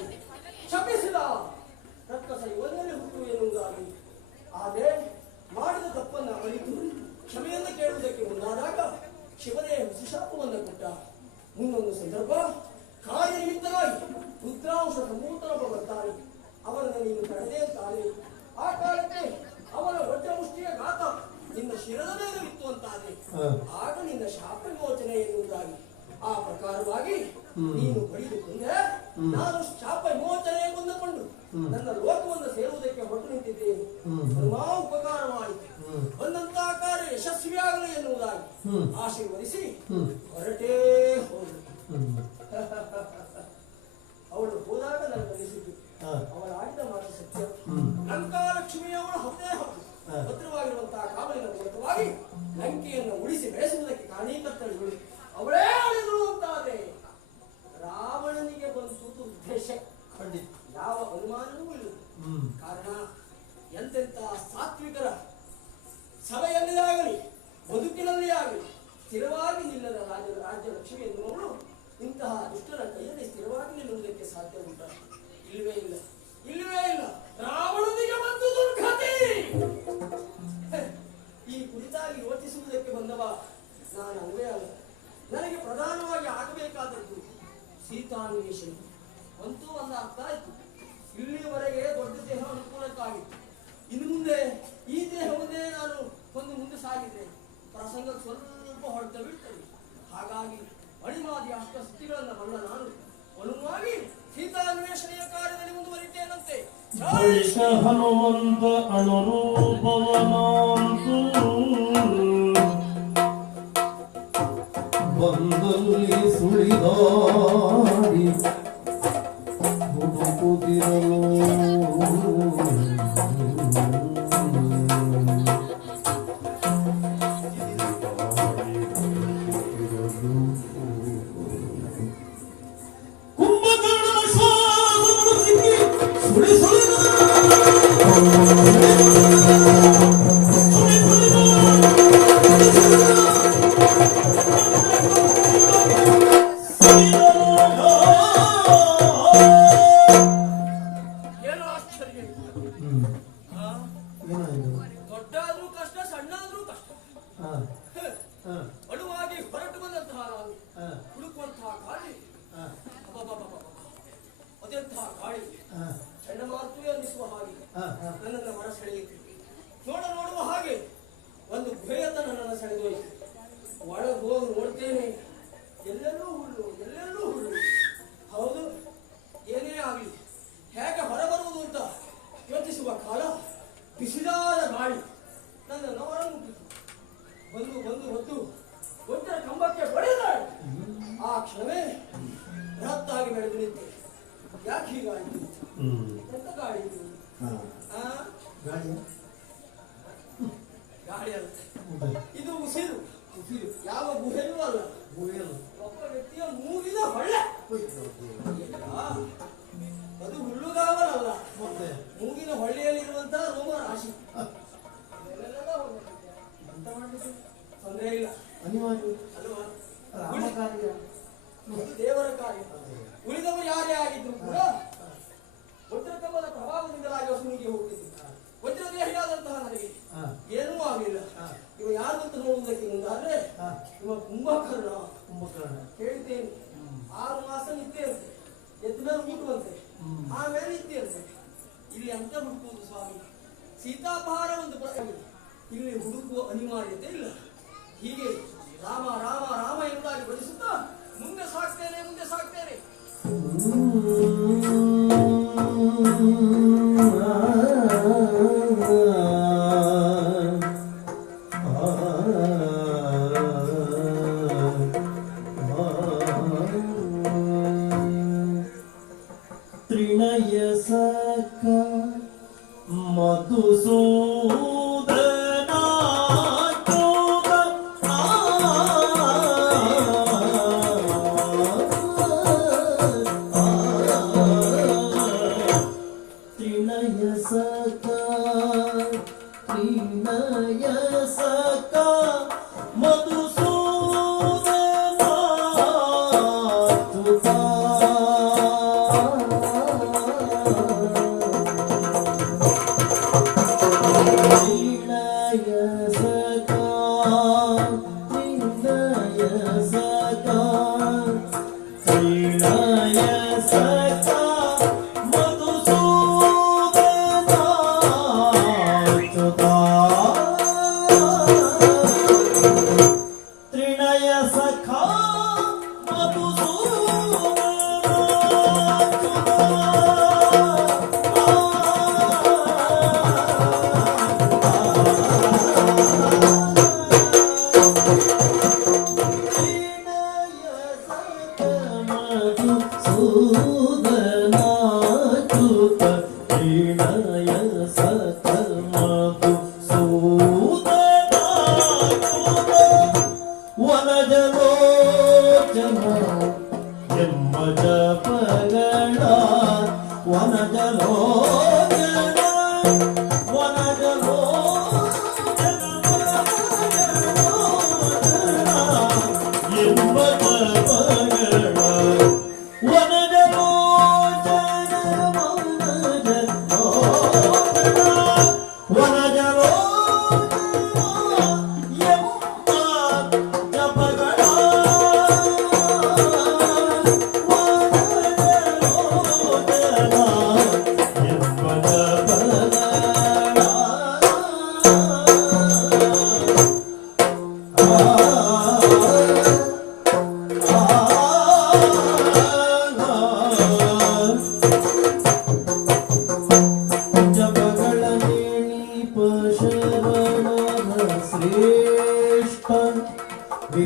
ಶಪಿಸಿದ. ರಕ್ಕಸ ಇವನಲ್ಲಿ ಹುಟ್ಟು ಎನ್ನುವುದಾಗಿ ಆದರೆ ಮಾಡಿದ ತಪ್ಪನ್ನು ಅರಿತು ಕ್ಷಮೆಯನ್ನು ಕೇಳುವುದಕ್ಕೆ ಮುಂದಾದಾಗ ಶಿವನೇ ಹುಸಿಶಾಪವನ್ನು ಕೊಟ್ಟ. ಮುಂದೊಂದು ಸಂದರ್ಭ, ಕಾರ್ಯನಿಮಿತ್ತನಾಗಿ ರುದ್ರಾಂಶ ಸಮೂತನೊಬ್ಬ ಬರ್ತಾನೆ. ಅವರನ್ನು ನೀನು ತಡೆದೇ ಅಂತಾನೆ. ಆ ಕಾಲಕ್ಕೆ ಅವನ ವಜ್ರಮುಷ್ಟಿಯ ಘಾತ ನಿನ್ನ ಶಿರದ ಮೇಲೆ ಬಿತ್ತು ಅಂತಾನೆ. ಆಗ ನಿನ್ನ ಶಾಪ ವಿಮೋಚನೆ ಎನ್ನುವುದಾಗಿ ಆ ಪ್ರಕಾರವಾಗಿ ನೀನು ಬಡಿದುಕೊಂಡೆ. ನಾನು ಶಾಪ ವಿಮೋಚನೆ ಕೊಂದುಕೊಂಡು ನನ್ನ ಲೋಕವನ್ನು ಸೇರುವುದಕ್ಕೆ ಹೊರಟು ನಿಂತಿದ್ದೇನೆ. ತುಂಬಾ ಉಪಕಾರವಾಯಿತು. ಬಂದಂತಹ ಕಾರ್ಯ ಯಶಸ್ವಿಯಾಗಲಿ ಎನ್ನುವುದಾಗಿ ಆಶೀರ್ವದಿಸಿ ಹೊರಟೇ ಹೋದ. ಅವಳು ಹೋದಾಗ ನಾನು ಅನಿಸಿದ್ದು ಅವಳ ಆಡಿದ ಮಾತು ಸತ್ಯ. ಲಂಕಾಲಕ್ಷ್ಮಿಯವಳು ಹೌದೇ ಹೌದು. ಭದ್ರವಾಗಿರುವಂತಹ ಕಾವಲಿನ ಮೂಲಕವಾಗಿ ಲಂಕೆಯನ್ನು ಉಳಿಸಿ ಬೆಳೆಸುವುದಕ್ಕೆ ಕಾರಣೀಕರ್ತಳು ಅವಳೇ ಅಳಿದಳು ಅಂತಾದೆ. ರಾವಣನಿಗೆ ಬಂತು ಉದ್ದೇಶ ಖಂಡಿತ, ಯಾವ ಅನುಮಾನವೂ ಇಲ್ಲ. ಕಾರಣ ಎಂತೆಂತ ಸಾತ್ವಿಕರ ಸಭೆಯಲ್ಲೇ ಆಗಲಿ ಬದುಕಿನಲ್ಲೇ ಆಗಲಿ ಸ್ಥಿರವಾಗಿ ನಿಲ್ಲದ ರಾಜ್ಯ ಲಕ್ಷ್ಮಿ ಎನ್ನುವವಳು ಇಂತಹ ದುಷ್ಟರ ಕೈಯಲ್ಲಿ ಸ್ಥಿರವಾಗಿ ನಿಲ್ಲುವುದಕ್ಕೆ ಸಾಧ್ಯ ಉಂಟ? ಇಲ್ಲವೇ ಇಲ್ಲ, ಇಲ್ಲವೇ ಇಲ್ಲ. ರಾವಣನಿಗೆ ಬಂತು ದುರ್ಗತಿ. ಈ ಕುರಿತಾಗಿ ಯೋಚಿಸುವುದಕ್ಕೆ ಬಂದವ ನಾನು ಅಲ್ವೇ ಅಲ್ಲ. ನನಗೆ ಪ್ರಧಾನವಾಗಿ ಆಗಬೇಕಾದದ್ದು ಸೀತಾನ್ವೇಷಣೆ. ಅಂತೂ ಒಂದು ಅರ್ಥ ಆಯ್ತು. ಇಲ್ಲಿಯವರೆಗೆ ದೊಡ್ಡ ದೇಹ ಅನುಕೂಲಕ್ಕಾಗಿತ್ತು. ಇನ್ನು ಮುಂದೆ ಈ ದೇಹವನ್ನೇ ನಾನು ಒಂದು ಮುಂದೆ ಸಾಗಿದ್ರೆ ಪ್ರಸಂಗ ಸ್ವಲ್ಪ ಹೊಡೆತ ಬೀಳ್ತದೆ. ಹಾಗಾಗಿ ಅಣಿಮಾದಿ ಅಷ್ಟಸ್ಥಿತಿಗಳನ್ನು ಬಲ್ಲ ನಾನು ಅನುವಾಗಿ ಸೀತಾನ್ವೇಷಣೆಯ ಕಾರ್ಯದಲ್ಲಿ ಮುಂದುವರಿತೇನಂತೆ. ಹನುಮಂತ ಅನುರೂಪವನಾಂತು ಬಂದಲ್ಲಿ ಸುಳಿದಾಡಿ ಹುಡುಕುತ್ತಿರಲು ಕುಂಭಕರ್ಣನ ಶ್ವಾಸವನ್ನು ಸಿಕ್ಕಿ ಸುಳಿ ಸುಳಿದ ಏನು ಆಶ್ಚರ್ಯ! ದೊಡ್ಡಾದ್ರೂ ಕಷ್ಟ, ಸಣ್ಣಾದ್ರೂ ಕಷ್ಟ. ಅಳುವಾಗಿ ಹೊರಟು ಬಂದಂತಹ ನಾನು ಹುಡುಕುವಂತಹ ಗಾಳಿ, ಅದೆಂತಹ ಗಾಳಿ ಚಂಡಮಾರುತ ಅನ್ನಿಸುವ ಹಾಗೆ ನನ್ನನ್ನು ಮನ ಸೆಳೆಯಿತು. ನೋಡುವ ಹಾಗೆ ಒಂದು ಭಯತ ನನ್ನನ್ನು ಸೆಳೆದೋಯಿತು. ಒಳಗೆ ಹೋಗಿ ನೋಡ್ತೇನೆ, ಎಲ್ಲೆಲ್ಲೂ ಹುಲ್ಲು, ಎಲ್ಲೆಲ್ಲೂ ಹುಲ್ಲು. ಹೌದು, ಏನೇ ಆಗಲಿ ಹೇಗೆ ಹೊರಬರುವುದು ಅಂತ ಯೋಚಿಸುವ ಕಾಲ ಬಿಸಿಲಾದ ಗಾಳಿ ನನ್ನನ್ನು ಹೊರಮುಟ್ಟಿತು. ಬಂದು ಹೊತ್ತು ಒಂದರ ಕಂಬಕ್ಕೆ ಬಡಿದಾಳೆ. ಆ ಕ್ಷಣವೇ ಬೃಹತ್ತಾಗಿ ಬೆಳೆದು ನಿಂತೆ. ಯಾಕೆ ಹೀಗಾಯಿತು? ಎಂತ ಗಾಳಿ ಇದು? ಗಾಳಿ ಅಲ್ಲ, ಇದು ಉಸಿರು. ಯಾವ ಗುಹೆಯೂ ಅಲ್ಲ, ಒಬ್ಬ ವ್ಯಕ್ತಿಯ ಮೂಗಿನ ಹೊಳ್ಳೆ. ಅದು ಹುಲ್ಲುಗಾವಲಲ್ಲ, ಮೂಗಿನ ಹೊಳ್ಳೆಯಲ್ಲಿರುವಂತಹ ರೋಮ ರಾಶಿ. ತೊಂದರೆ ಇಲ್ಲ ಅಲ್ವಾ? ದೇವರ ಕಾರ್ಯ. ಉಳಿದವರು ಯಾರೇ ಆಗಿದ್ರು ಕೂಡ ವಜ್ರಕಂಬದ ಪ್ರಭಾವದಿಂದಲಾಗಿ ಹೊಸನಿಗೆ ಹೋಗ್ತಿದ್ರು. ವಜ್ರದೇಹ ಇಲ್ಲಿ ಅಂತ ಹುಡುಕುವುದು ಸ್ವಾಮಿ. ಸೀತಾಪಹಾರ ಒಂದು ಇಲ್ಲಿ ಹುಡುಕುವ ಅನಿವಾರ್ಯತೆ ಇಲ್ಲ. ಹೀಗೆ ರಾಮ ರಾಮ ರಾಮ ಎಂಬುದಾಗಿ ಬಡಿಸುತ್ತಾ ಮುಂದೆ ಸಾಕ್ತೇನೆ ಮುಂದೆ ಸಾಕ್ತೇನೆ. ತ್ರಿನಯ ಸಖ ಮಧುಸೂದನ ತ್ರಿನಯ ಸಖ ತ್ರಿನಯ ಸಖ ಮಧುಸೂದನ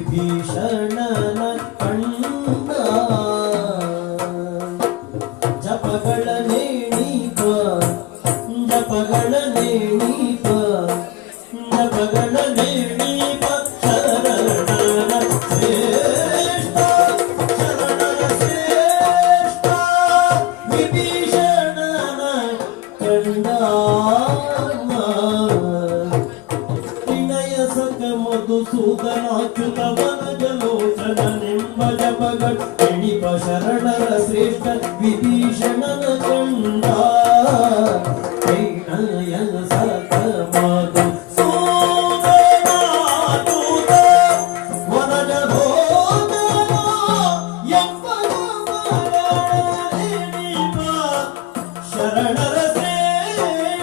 ವಿಭೀಷಣನ ಕಂಡ ಜಪಗಳ ನೇಣೀಪ ಜಪಗಳ ನೇಣೀಪ ಜಪಗಳ ನೇಣೀಪ ಶರಣರ ಶ್ರೇಷ್ಠ ಶರಣರ ಶ್ರೇಷ್ಠ ವಿಭೀಷಣನ ಕಂಡ ಮಧುಸೂದನಾಚ್ಯುತ ವನಜಲೋಚನನೆಂಬ ಜಪಗಳ ಎಣಿಪ ಶರಣರ ಶ್ರೇಷ್ಠ ವಿಭೀಷಣನ ಕಂಡ ಕೈನಯ ಸಕ ಮಧುಸೂದನಾಚ್ಯುತ ವನಜಲೋಚನ ಎಂಬ ಜಪಗಳ ಎಣಿಪ ಶರಣರ ಶ್ರೇಷ್ಠ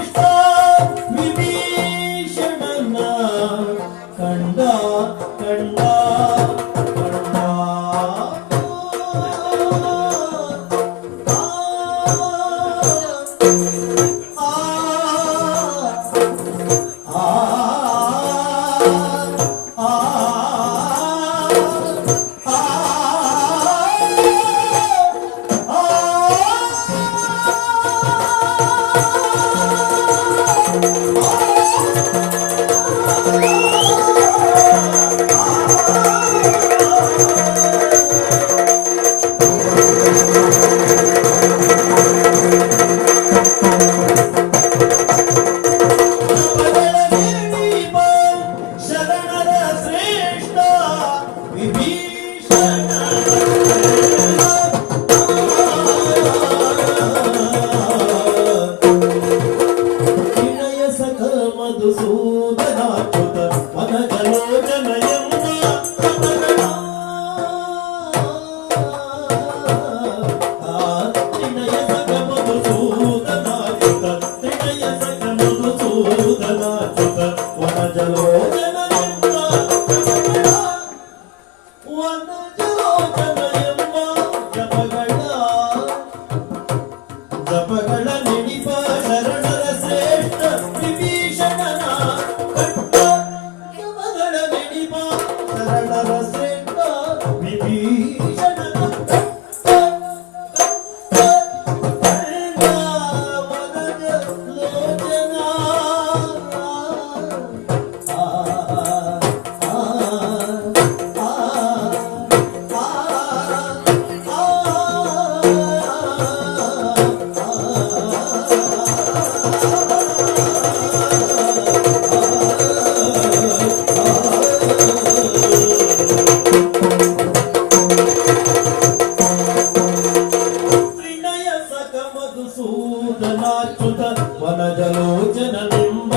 ವನಜಲೋಚನನೆಂಬ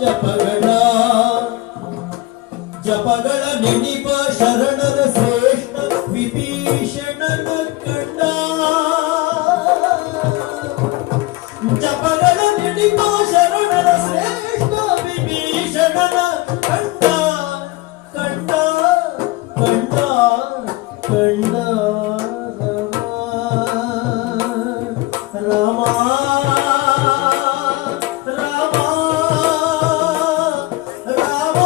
ಜಪಗಳ ನೆನಿಪ ಶರಣರ ಶ್ರೇಷ್ಠ ವಿಭೀಷಣನ ಕಂಡ ಜಪಗಳ ನೆನಿಪ ಶರಣರ ಶ್ರೇಷ್ಠ ವಿಭೀಷಣನ ಕಂಡ ಕಂಡ ಕಂಡ ಕಂಡ ರಾಮ ರಾಮ ರಾಮ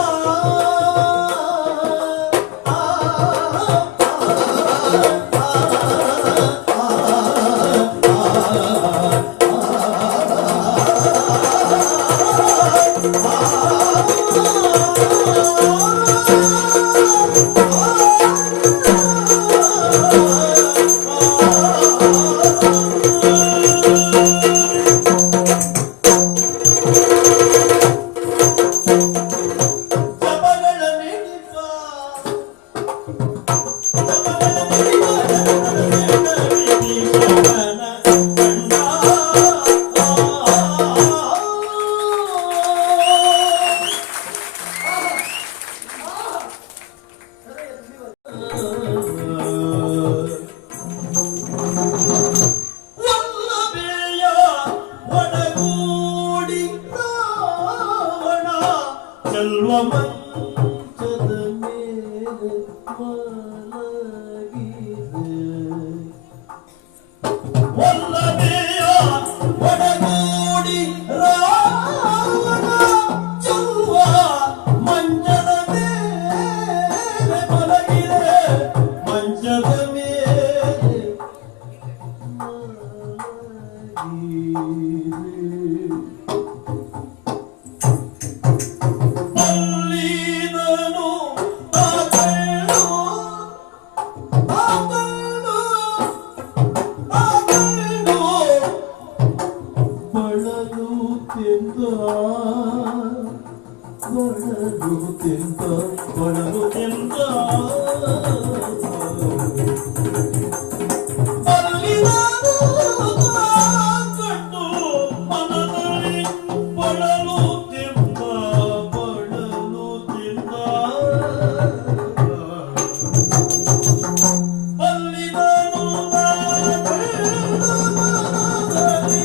ವಲ್ಲಭೆಯ ಒಡಗೂಡಿ ರಾವಣ ಚೆಲ್ವ ಮಂಚದ ಮೇಲೆ ಮಲಗಿದೆ. ವಲ್ಲಭೆಯ ಒಡಗೂಡಿ ರಾವಣ ಚೆಲ್ವ ಮಂಚದ ಮೇಲೆ ಮಲಗಿದೆ. ಮಂಚದ ಮೇಲೆ ಪಲ್ಲಿದನು ಆತನು ಆತನು ಆತನು ಬಳಲುತ್ತಿದ್ದ ಬಳಲುತ್ತಿದ್ದ ಬಳಲುತ್ತಿದ್ದ ಕಂಡು ಮನದಲ್ಲಿ ಬಳಲುತ್ತಿದ್ದ ಬಳಲುತ್ತಿದ್ದ ಬಲ್ಲಿದನು ಮನದಲ್ಲಿ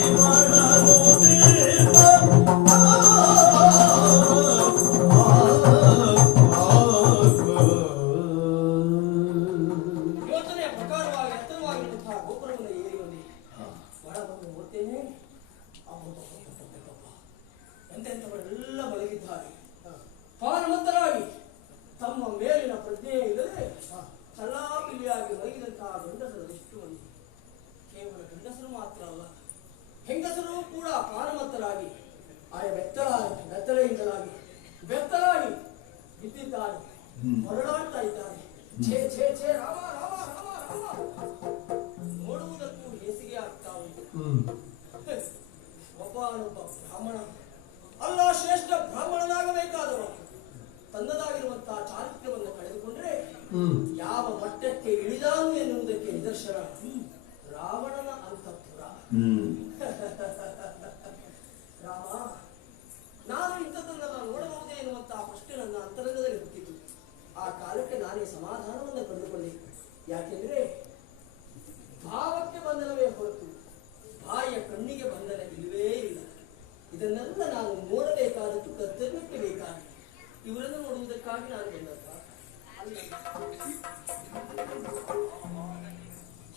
ಯೋಚನೆಯ ಪ್ರಕಾರವಾಗಿ ಎತ್ತರವಾಗಿರುವಂತಹ ಗೋಪುರವನ್ನು ಏರಿ ಬಂದೆ. ಒಳಬಂದು ನೋಡ್ತೇನೆ, ಎಂತೆಂಥವರೆಲ್ಲ ಮಲಗಿದ್ದಾರೆ. ಪಾನಮತ್ತರಾಗಿ ತಮ್ಮ ಮೇಲಿನ ಪ್ರಜ್ಞೆ ಇಲ್ಲದೆ ಚಲ್ಲಾಪಿಲ್ಲಿಯಾಗಿ ಮಲಗಿದಂತಹ ಗಂಡಸರು ಎಷ್ಟು ಮಂದಿ. ಕೇವಲ ಗಂಡಸರು ಮಾತ್ರ ಅಲ್ಲ, ಹೆಂಗಸರು ಕೂಡ ಪಾನಮತ್ತರಾಗಿ ಬೆತ್ತಲಾಗಿ ಬಿದ್ದಿದ್ದಾರೆ, ಹೊರಡಾಡ್ತಾ ಇದ್ದಾರೆ. ಛೇ ಛೇ ಛೇ ರಾಮ ರಾಮ ರಾಮ ರಾಮ ನೋಡುವುದಕ್ಕೂ ಹೇಸಿಗೆ ಆಗ್ತಾ ಉಂಟು. ಒಬ್ಬನೊಬ್ಬ ಬ್ರಾಹ್ಮಣ ಅಲ್ಲ, ಶ್ರೇಷ್ಠ ಬ್ರಾಹ್ಮಣನಾಗಬೇಕಾದವ ತನ್ನದಾಗಿರುವಂತಹ ಚಾರಿತ್ರ್ಯವನ್ನು ಕಳೆದುಕೊಂಡ್ರೆ ಯಾವ ಮಟ್ಟಕ್ಕೆ ಇಳಿದಾನು ಎನ್ನುವುದಕ್ಕೆ ನಿದರ್ಶನ ರಾವಣನ ಅಂತಃಪುರ. ರಾಮ, ನಾನು ಇಂಥದ್ದನ್ನೆಲ್ಲ ನೋಡಬಹುದೇ ಎನ್ನುವಂತಹ ಪ್ರಶ್ನೆ ನನ್ನ ಅಂತರಂಗದಲ್ಲಿ ಹುಟ್ಟಿತು. ಆ ಕಾಲಕ್ಕೆ ನಾನೇ ಸಮಾಧಾನವನ್ನು ಕಂಡುಕೊಂಡೆ. ಯಾಕೆಂದ್ರೆ ಭಾವಕ್ಕೆ ಬಂಧನವೇ ಹೊರತು ಬಾಯಿಯ ಕಣ್ಣಿಗೆ ಬಂಧನ ಇಲ್ಲವೇ ಇಲ್ಲ. ಇದನ್ನೆಲ್ಲ ನಾನು ನೋಡಬೇಕಾದದ್ದು ಕರ್ತವ್ಯಕ್ಕೆ ಬೇಕಾಗಿ, ಇವರನ್ನು ನೋಡುವುದಕ್ಕಾಗಿ ನಾನು ಬಂದದ್ದ.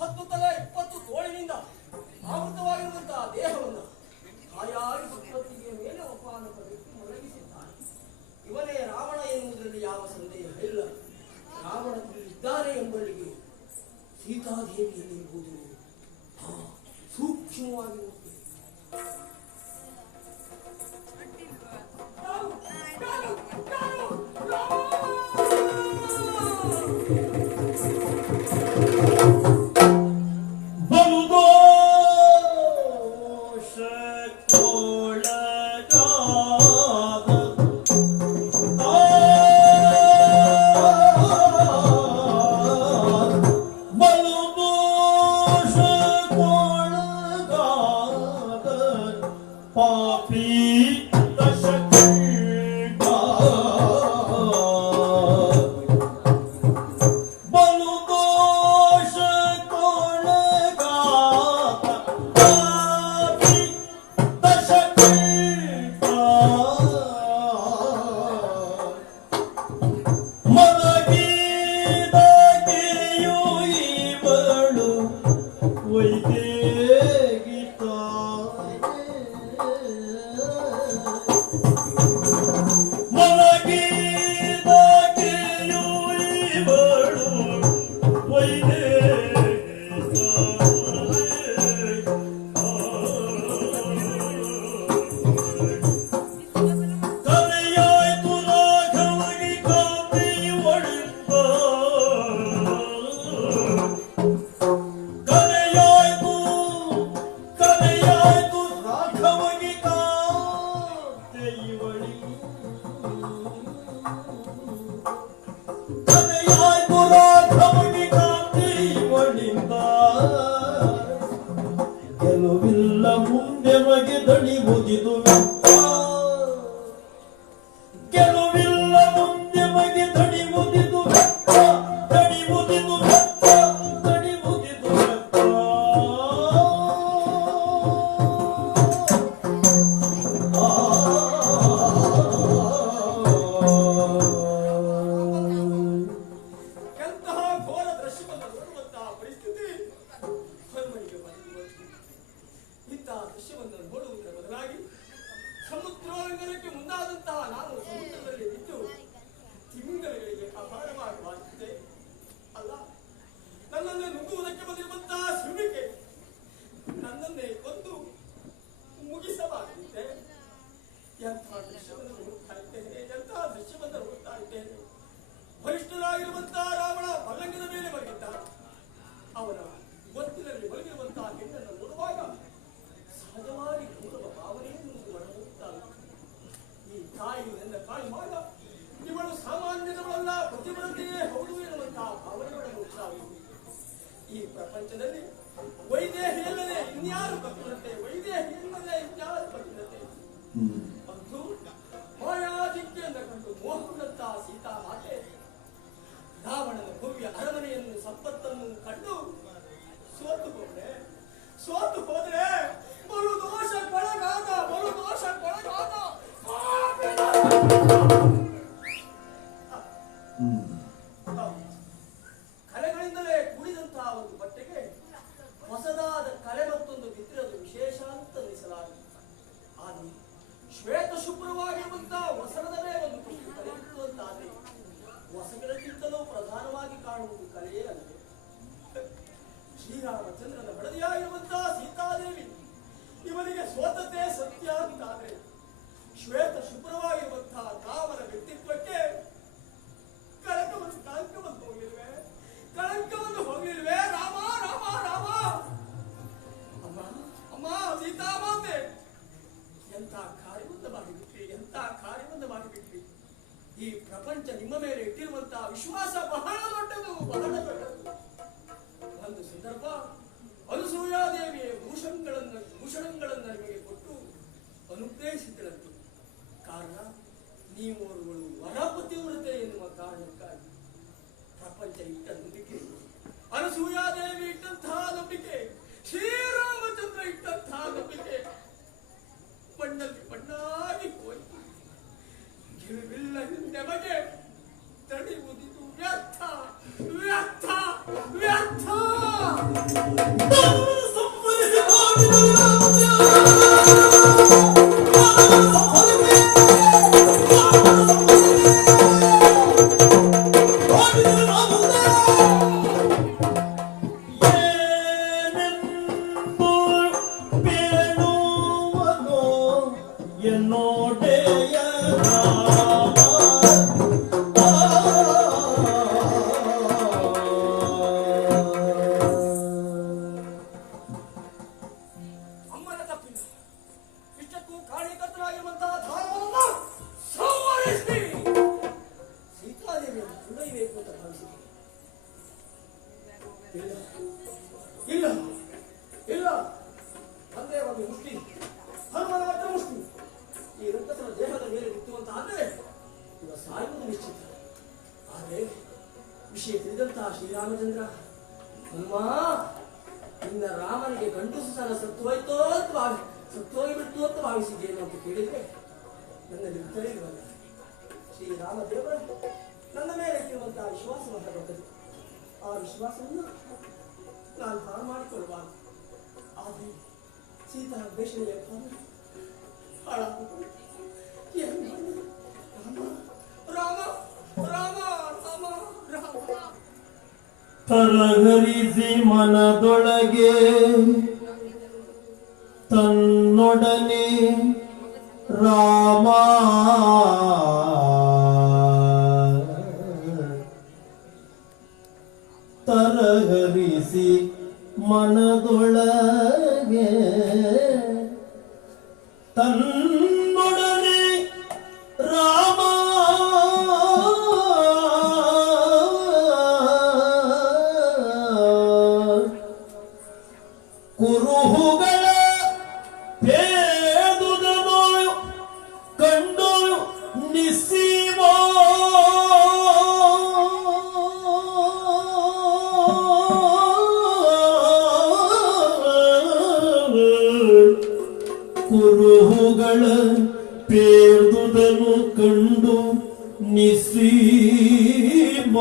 10 ತಲೆ 20 ತೋಳಿನಿಂದ ಆವೃತವಾಗಿರುವಂತಹ ದೇಹವನ್ನು ಹಾಯಾಗಿ ಸಂಪತ್ತಿಗೆ ಮೇಲೆ ಒಪ್ಪಾನ ಪಡೆದು ಮೊಳಗಿಸಿದ್ದಾನೆ. ಇವನೇ ರಾವಣ ಎನ್ನುವುದರಲ್ಲಿ ಯಾವ ಸಂದೇಹ ಇಲ್ಲ. ರಾವಣ ಇದ್ದಾನೆ ಎಂಬಲ್ಲಿಗೆ ಸೀತಾದೇವಿಯಲ್ಲಿರುವುದು ಸೂಕ್ಷ್ಮವಾಗಿ ನೋಡ್ತೇನೆ. ಬಲುದೋಷ ಗೆಲುವಿಲ್ಲ ಮುಂದೆ ಮಗೆ ದಣಿ ಮುಗಿದು ಗೆಲುವಿಲ್ಲ ಮುಂದೆ ಮಗೆ ದಣಿ ಮುಗಿದು ದಣಿ ಮುಗಿದು ದಣಿ ಮುಗಿದು ಎಂತಹ ಘೋರ ದೃಶ್ಯವನ್ನು ನೋಡುವಂತಹ ಪರಿಸ್ಥಿತಿ ಹನುಮನಿಗೆ ಬಂದಿರುವುದು. ಇಂತಹ ದೃಶ್ಯವನ್ನು ನೋಡುವುದರ ಬದಲಾಗಿ ಸಮುದ್ರೋಲ್ಲಂಘನಕ್ಕೆ ಮುಂದಾದಂತಹ ನಾನು ಸಮುದ್ರದಲ್ಲಿ ಬಿದ್ದು ತಿಮಿಂಗಲಗಳಿಗೆ ಅಪಾರವಾಗಿ ಬಾಧಿಸಿದೆ. ಅಲ್ಲ, ನನ್ನನ್ನೇ ನುಗ್ಗುವುದಕ್ಕೆ ಬಂದಿರುವಂತಹ ಸಿಂಹಿಕೆ ನನ್ನನ್ನೇ ಕೊಂದು ಮುಗಿಸಬಾರದಿದ್ದೆ. ಎಂತಹ ದೃಶ್ಯವನ್ನು ನೋಡ್ತಾ ಇದ್ದೇನೆ, ಎಂತಹ ದೃಶ್ಯವನ್ನು ನೋಡ್ತಾ ಇದ್ದೇನೆ. ವರಿಷ್ಠರಾಗಿರುವಂತಹ ರಾವಣ ಪಲ್ಲಂಗದ ಮೇಲೆ ಮಲಗಿದ್ದ. ಅವನ ಗೊತ್ತಿನಲ್ಲಿ ಮಲಗಿರುವಂತಹ ಹೆಣ್ಣನ್ನು ನೋಡುವಾಗ ಸಹಜವಾಗಿ ಗೌರವ ಭಾವನೆಯನ್ನು ಒಳಗುತ್ತಾಯಿತು. ಈ ತಾಯಿ ನನ್ನ ಕಾಳಿ ಮಾಡ ಇವಳು ಸಾಮಾನ್ಯದವಳಲ್ಲ, ಪ್ರತಿಭಟನೆಯೇ ಹೌದು ಎನ್ನುವಂತಹ ಭಾವನೆಗಳನ್ನು ಉಂಟಾಯಿತು. ಈ ಪ್ರಪಂಚದಲ್ಲಿ ವೈದೇಹಿಯಲ್ಲದೆ ಇನ್ಯಾರು ಬದುಕಿರುತ್ತೆ, ವೈದೇಹಿಯಲ್ಲದೆ ಇನ್ಯಾರು ಬದುಕಿರುತ್ತೆ. ಮತ್ತು ಮಾಯಾಜಿಕ್ಕೆಯನ್ನು ಕಂಡು ಮೋಹಗೊಂಡಂತಹ ಸೀತಾ ಮಾತೆ ರಾವಣನ ಭವ್ಯ ಅರಮನೆಯನ್ನು ಸಂಪತ್ತನ್ನು ಕಂಡು ಸೋತು ಹೋದ್ರೆ ಬಲು ದೋಷಕ್ಕೊಳಗಾದ ಕಲೆಗಳಿಂದಲೇ ಕೂಡಿದಂತಹ ಒಂದು ಬಟ್ಟೆಗೆ ಹೊಸದಾದ ಕಲೆ ಮತ್ತೊಂದು ಬಿದ್ದಿರೋದು ವಿಶೇಷ ಅಂತ ಅನಿಸಲಾಗಿದೆ. ಆದರೆ ಶ್ವೇತ ಶುಭ್ರವಾಗಿರುವಂತಹ ವಸನದವೇ ಒಂದು ಪುಷ್ಪ ಕಲೆಯಿತ್ತು ಅಂತಾದ್ರೆ ವಸಗಳಕ್ಕಿಂತಲೂ ಪ್ರಧಾನವಾಗಿ ಕಾಣುವುದು ಕಲೆಯೇ ಅಲ್ಲದೆ. ಶ್ರೀರಾಮಚಂದ್ರನ ಬಡದಿಯಾಗಿರುವಂತಹ ಸೀತಾದೇವಿ ಇವರಿಗೆ ಸೋತತೆ ಸತ್ಯ ಅಂತಾದ್ರೆ ಶ್ವೇತ ಶುಭ್ರವಾಗಿರುವಂತಹ ರಾಮನ ವ್ಯಕ್ತಿತ್ವಕ್ಕೆ ಕಳಂಕವನ್ನು ಹೋಗಲಿಲ್ವೇ ರಾಮ ರಾಮ ರಾಮ. ಅಮ್ಮ ಅಮ್ಮ ಸೀತಾಮಾತೆ, ಎಂಥ ಕಾರ್ಯವನ್ನು ಮಾಡಿಬಿಟ್ರಿ. ಈ ಪ್ರಪಂಚ ನಿಮ್ಮ ಮೇಲೆ ಇಟ್ಟಿರುವಂತಹ ವಿಶ್ವಾಸ ಬಹಳ ದೊಡ್ಡದು. ಒಂದು ಸಂದರ್ಭ ಅನಸೂಯಾದೇವಿಯ ಭೂಷಣಗಳನ್ನು ನಿಮಗೆ ಕೊಟ್ಟು ಅನುಗ್ರಹಿಸಿದ್ದರಂತೆ. ಕಾರಣ ನೀವೋರ್ವಳು ವರಪತಿವ್ರತೆ ಎನ್ನುವ ಕಾರಣಕ್ಕಾಗಿ ಪ್ರಪಂಚ ಇಟ್ಟ ನಂಬಿಕೆ, ಅನಸೂಯಾದೇವಿ ಇಟ್ಟಂತಹ ನಂಬಿಕೆ, ಶ್ರೀರಾಮಚಂದ್ರ ಇಟ್ಟಂತಹ ನಂಬಿಕೆ ಬಣ್ಣಲ್ಲಿ ಬಣ್ಣಾಗಿ ಹೋಯಿತು. ಗೆಲುವಿಲ್ಲ ನಿಮಗೆ ತಡೆಯುವುದಿದು ವ್ಯರ್ಥ ವ್ಯರ್ಥ ವ್ಯರ್ಥ. ಅಮ್ಮನ ತಪ್ಪಿಲ್ಲ. ಇಷ್ಟಕ್ಕೂ ಕಾರಣೀಕರ್ತರಾಗಿರುವಂತಹ ಧಾರವನ್ನು ಸಂಹರಿಸಿ ಸೀತಾದೇವಿಯನ್ನು ಕೊಂಡೊಯ್ಯಬೇಕು ಅಂತ ಭಾವಿಸಿದೆ. ಇಲ್ಲ ಇಲ್ಲ, ಒಂದೇ ಒಂದು ಮುಷ್ಟಿ, ಹನುಮನ ಮಾತ್ರ ಮುಷ್ಟಿ. ರಾಮಚಂದ್ರ, ಹನುಮ, ಇನ್ನ ರಾಮನಿಗೆ ಗಂಡಸು ಸಲ ಸತ್ತೋಗಿಬಿಟ್ಟು ಅಂತ ಭಾವಿಸಿದ್ದೇನು ಅಂತ ಕೇಳಿದ್ರೆ ನನ್ನಲ್ಲಿ ಉತ್ತರಿರುವಲ್ಲ. ಶ್ರೀರಾಮದೇವರು ನನ್ನ ಮೇಲೆ ಇರುವಂತಹ ವಿಶ್ವಾಸವನ್ನು ಕೊಟ್ಟರು. ಆ ವಿಶ್ವಾಸವನ್ನು ನಾನು ಹಾಳು ಮಾಡಿಕೊಳ್ಳಬಾರದು. ಆದರೆ ಸೀತಾ ಅನ್ವೇಷಣೆಯ ಹಾಳಾಗಿಕೊಂಡು ರಾಮ ರಾಮ ರಾಮ ರಾಮ ತರಹರಿಸಿ ಮನದೊಳಗೆ ತನ್ನೊಡನೆ ರಾಮ ತರಹರಿಸಿ ಮನದೊಳಗೆ ತನ್ನೊಡನೆ ರಾಮ ಕುರುಹುಗಳ ಭೇದುದನು ಕಂಡು ನಿಸ್ಸೀಮ ಕುರುಹುಗಳ ಪೇರ್ದುದನು ಕಂಡು ನಿಸ್ಸೀಮ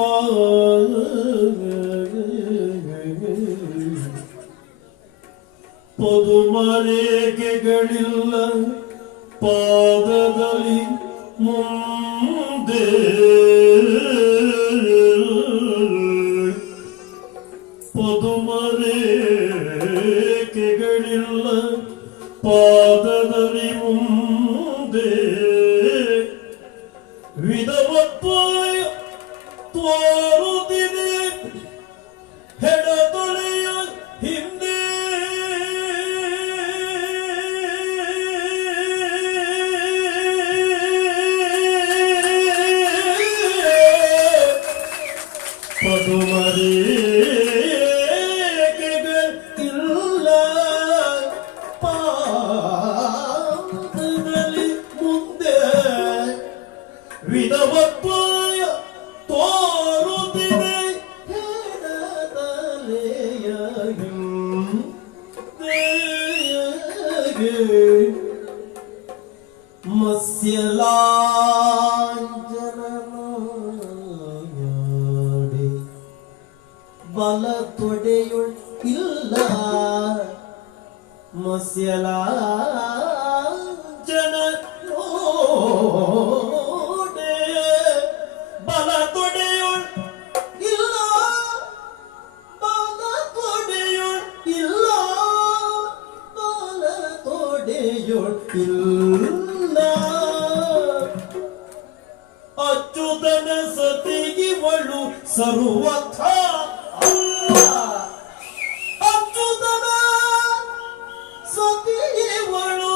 ಪದುಮರೇಖೆಗಳಿಲ್ಲ ಪಾದದಲ್ಲಿ ಮುಂದೆ ಪದುಮರೇಖೆಗಳಿಲ್ಲ ಪಾದದಲ್ಲಿ ಮುಂದೆ ವಿಧವತ್ವಾಯ ತೋರುತ್ತಿದೆ ಹೆಡತೊಳೆಯ ಹಿಂದೆ ಪದುಮರೇಖೆಗಳಿಲ್ಲ ಪಾದದಲ್ಲಿ ಮುಂದೆ ವಿಧವತ್ವಾಯ ತೋರುತ್ತಿದೆ ಹೆಡತಲೆಯ ಹಿಂದೆ ಮತ್ಸ್ಯಲಾಂಜನನೋಡಿ ಬಲ ತೊಡೆಯುಳ್ ಇಲ್ಲ ಮತ್ಸ್ಯಲಾಂಜನ ನೋಡೆ ಬಲ ತೊಡೆಯುಳ್ ಇಲ್ಲ ಬಲ ತೊಡೆಯುಳ್ ಇಲ್ಲ ಬಲ ತೊಡೆಯುಳ್ ಇಲ್ಲ ಅಚ್ಯುತನ ಸತಿಗಿವಳು ಸರ್ವಥ ಅಲ್ಲ ಅಚ್ಯುತನ ಸತಿಗಿವಳು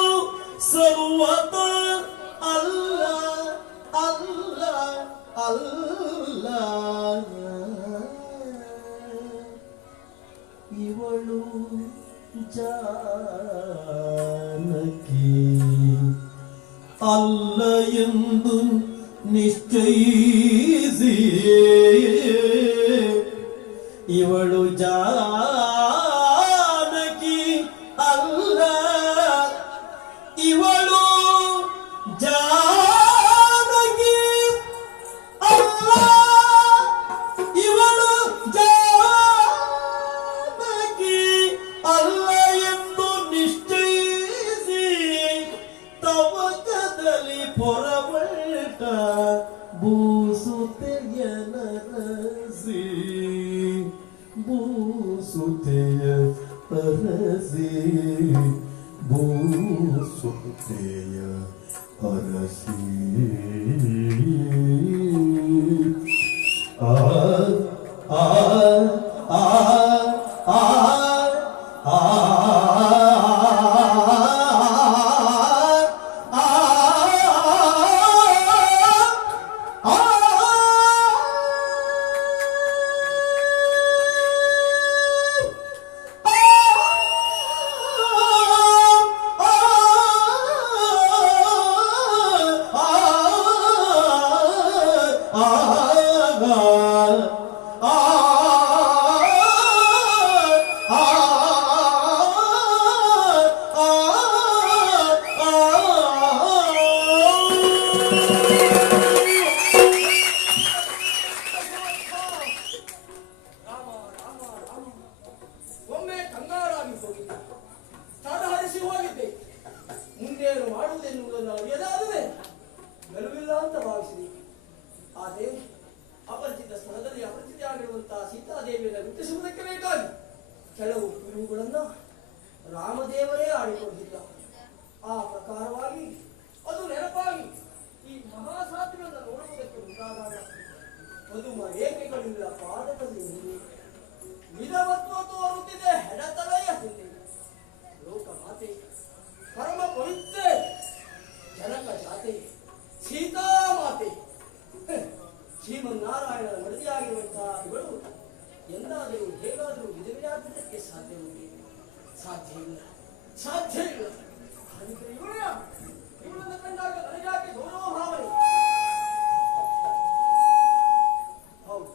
ಸರ್ವಥ ಅಲ್ಲ ಅಲ್ಲ ಅಲ್ಲ ಇವಳು ಜಾನಕಿ ಅಲ್ಲ ಎಂದು ನಿಶ್ಚಯಿಸಿ ಇವಳು ಜಾನಕಿ ಅಲ್ಲ ಇವಳು ಜಾನಕಿ ಅಲ್ಲ ಇವಳು ಜಾನಕಿ ಅಲ್ಲ ಎಂದು ನಿಶ್ಚಯಿಸಿ ತವಕದಲ್ಲಿ ಪೊರಬಳ್ಟ ಭೂಸುತೆಯ ನರಸಿ ಭೂಸುತೆಯ ಅರಸಿ ಭೂಸುತೆಯ ಅರಸಿ ಆ ಆ ಆ ಆ ಆ ಆ ರಾಮ ರಾಮ ರಾಮ ಒಮ್ಮೆ ಕಂಗಾರಾಗಿ ಹೋಗಿದ್ದೆ, ತಡಹರಿಸಿ ಹೋಗಿದ್ದೆ. ಮುಂದೇನು ಮಾಡುವುದೆನ್ನುವುದನ್ನು ಅರಿಯದಾದರೆ ಗೆಲುವಿಲ್ಲ ಅಂತ ಭಾವಿಸಿದೆ. ಆದರೆ ಅಪರಿಚಿತ ಸ್ಥಳದಲ್ಲಿ ಅಪರಿಚಿತೆಯಾಗಿರುವಂತಹ ಸೀತಾದೇವಿಯನ್ನು ಗುರುತಿಸುವುದಕ್ಕೆ ಬೇಕಾಗಿ ಕೆಲವು ಕುರುಹುಗಳನ್ನು ರಾಮದೇವರೇ ಆಡಿಕೊಂಡಿದ್ದ. ಆ ಪ್ರಕಾರವಾಗಿ ಅದು ನೆನಪಾಗಿ ಈ ಮಹಾಸಾಧ್ಯವನ್ನು ನೋಡುವುದಕ್ಕೆ ಮುಂದಾದಾಗ ಮಧುಮ ರೇಖೆಗಳಿಂದ ಪಾದದಲ್ಲಿ ವಿಧವತ್ವ ತೋರುತ್ತಿದೆ ಹೆಡತಲೆಯ ಹಿಂದೆ. ಲೋಕ ಮಾತೆ, ಪರಮ ಪವಿತ್ರ ಜನಕ ಜಾತೆ, ಸೀತಾ ಮಾತೆ, ಶ್ರೀಮನ್ನಾರಾಯಣನ ಮಡದಿಯಾಗಿರುವಂತಹ ಇವಳು ಎಂದಾದರೂ ಹೇಗಾದರೂ ವಿಧವೆಯಾಗುವುದಕ್ಕೆ ಸಾಧ್ಯವಿದೆ? ಸಾಧ್ಯ ಇಲ್ಲ, ಸಾಧ್ಯ ಇಲ್ಲ. ಇವಳನ್ನು ಕಂಡಾಗ ನನಗಾಕೆ ಗೌರವ ಭಾವನೆ. ಹೌದು,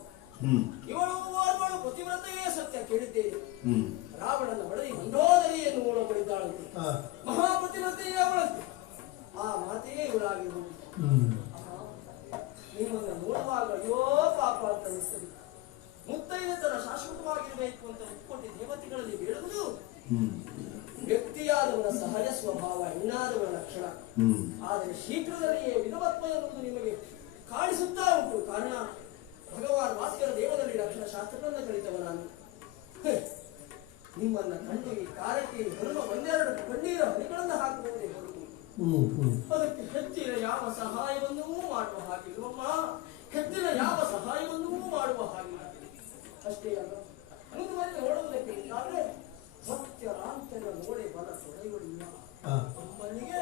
ಇವಳು ಓರ್ವಳು ಪತಿವ್ರತೆಯೇ ಸತ್ಯ ಕೇಳಿದ್ದೇನೆ. ರಾವಣನ ಮಡದಿ ಮಂಡೋದರಿಯನ್ನು ಓಡಬಳಿದ್ದಾಳಂತೆ. ಮಹಾಪತಿವ್ರತೆಯೇ ಅವಳಂತೆ. ಆ ಮಾತೆಯೇ ಇವಳಾಗಿರುವುದು. ನಿಮ್ಮನ್ನು ನೋಡುವಾಗ ಅಯ್ಯೋ ಪಾಪ ಅಂತ ಅನಿಸ್ತದೆ. ಮುತ್ತೈದೆತರ ಶಾಶ್ವತವಾಗಿರಬೇಕು ಅಂತ ಒಪ್ಪಿಕೊಂಡ ದೇವತೆಗಳಲ್ಲಿ ಬೇಡುವುದು ವ್ಯಕ್ತಿಯಾದವನ ಸಹಜ ಸ್ವಭಾವ, ಹೆಣ್ಣಾದವನ ಲಕ್ಷಣ. ಆದರೆ ಶೀಘ್ರದಲ್ಲಿಯೇ ವಿಧವತ್ವ ಎನ್ನುವುದು ನಿಮಗೆ ಕಾಣಿಸುತ್ತಾ ಉಂಟು. ಕಾರಣ ಭಗವಾನ್ ಭಾಸ್ಕರ ದೇವದಲ್ಲಿ ರಕ್ಷಣ ಶಾಸ್ತ್ರಗಳನ್ನು ಕಲಿತವ ನಾನು. ನಿಮ್ಮನ್ನ ಕಂಡು ಈ ಕಾರ್ಯಕ್ಕೆ ಧರ್ಮ ಒಂದೆರಡು ಕಣ್ಣೀರ ಹನಿಗಳನ್ನು ಹಾಕುವುದೇ ಹೊರತು ಅದಕ್ಕೆ ಹೆಚ್ಚಿನ ಯಾವ ಸಹಾಯವನ್ನೂ ಮಾಡುವ ಹಾಗಿಲ್ವಮ್ಮ. ಹೆಚ್ಚಿನ ಯಾವ ಸಹಾಯವನ್ನೂ ಮಾಡುವ ಹಾಗಿಲ್ಲ. ಅಷ್ಟೇ ಅಲ್ಲ, ಮುಂದುವರೆದು ನೋಡುವುದಕ್ಕೆ ಇಲ್ಲಾದ್ರೆ ಸತ್ಯರಾಂತರ ನೋಡೆ ಬಲ ತೊಡೆಗಳಿಲ್ಲ. ನಮ್ಮಲ್ಲಿಗೆ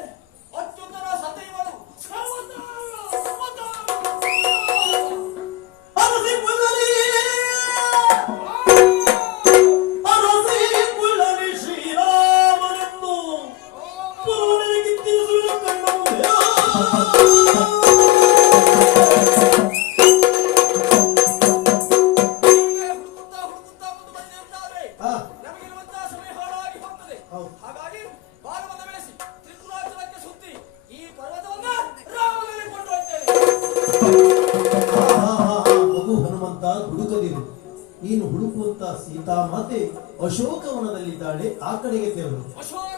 ಅತ್ಯುತ್ತರ ಸತೈವರು ಶ್ರೀರಾಮನನ್ನು ನೀನು ಹುಡುಕುವಂತ ಸೀತಾ ಮಾತೆ ಅಶೋಕವನದಲ್ಲಿದ್ದಾಳೆ. ಆ ಕಡೆಗೆ ತೆರಳು. ಅಶೋಕ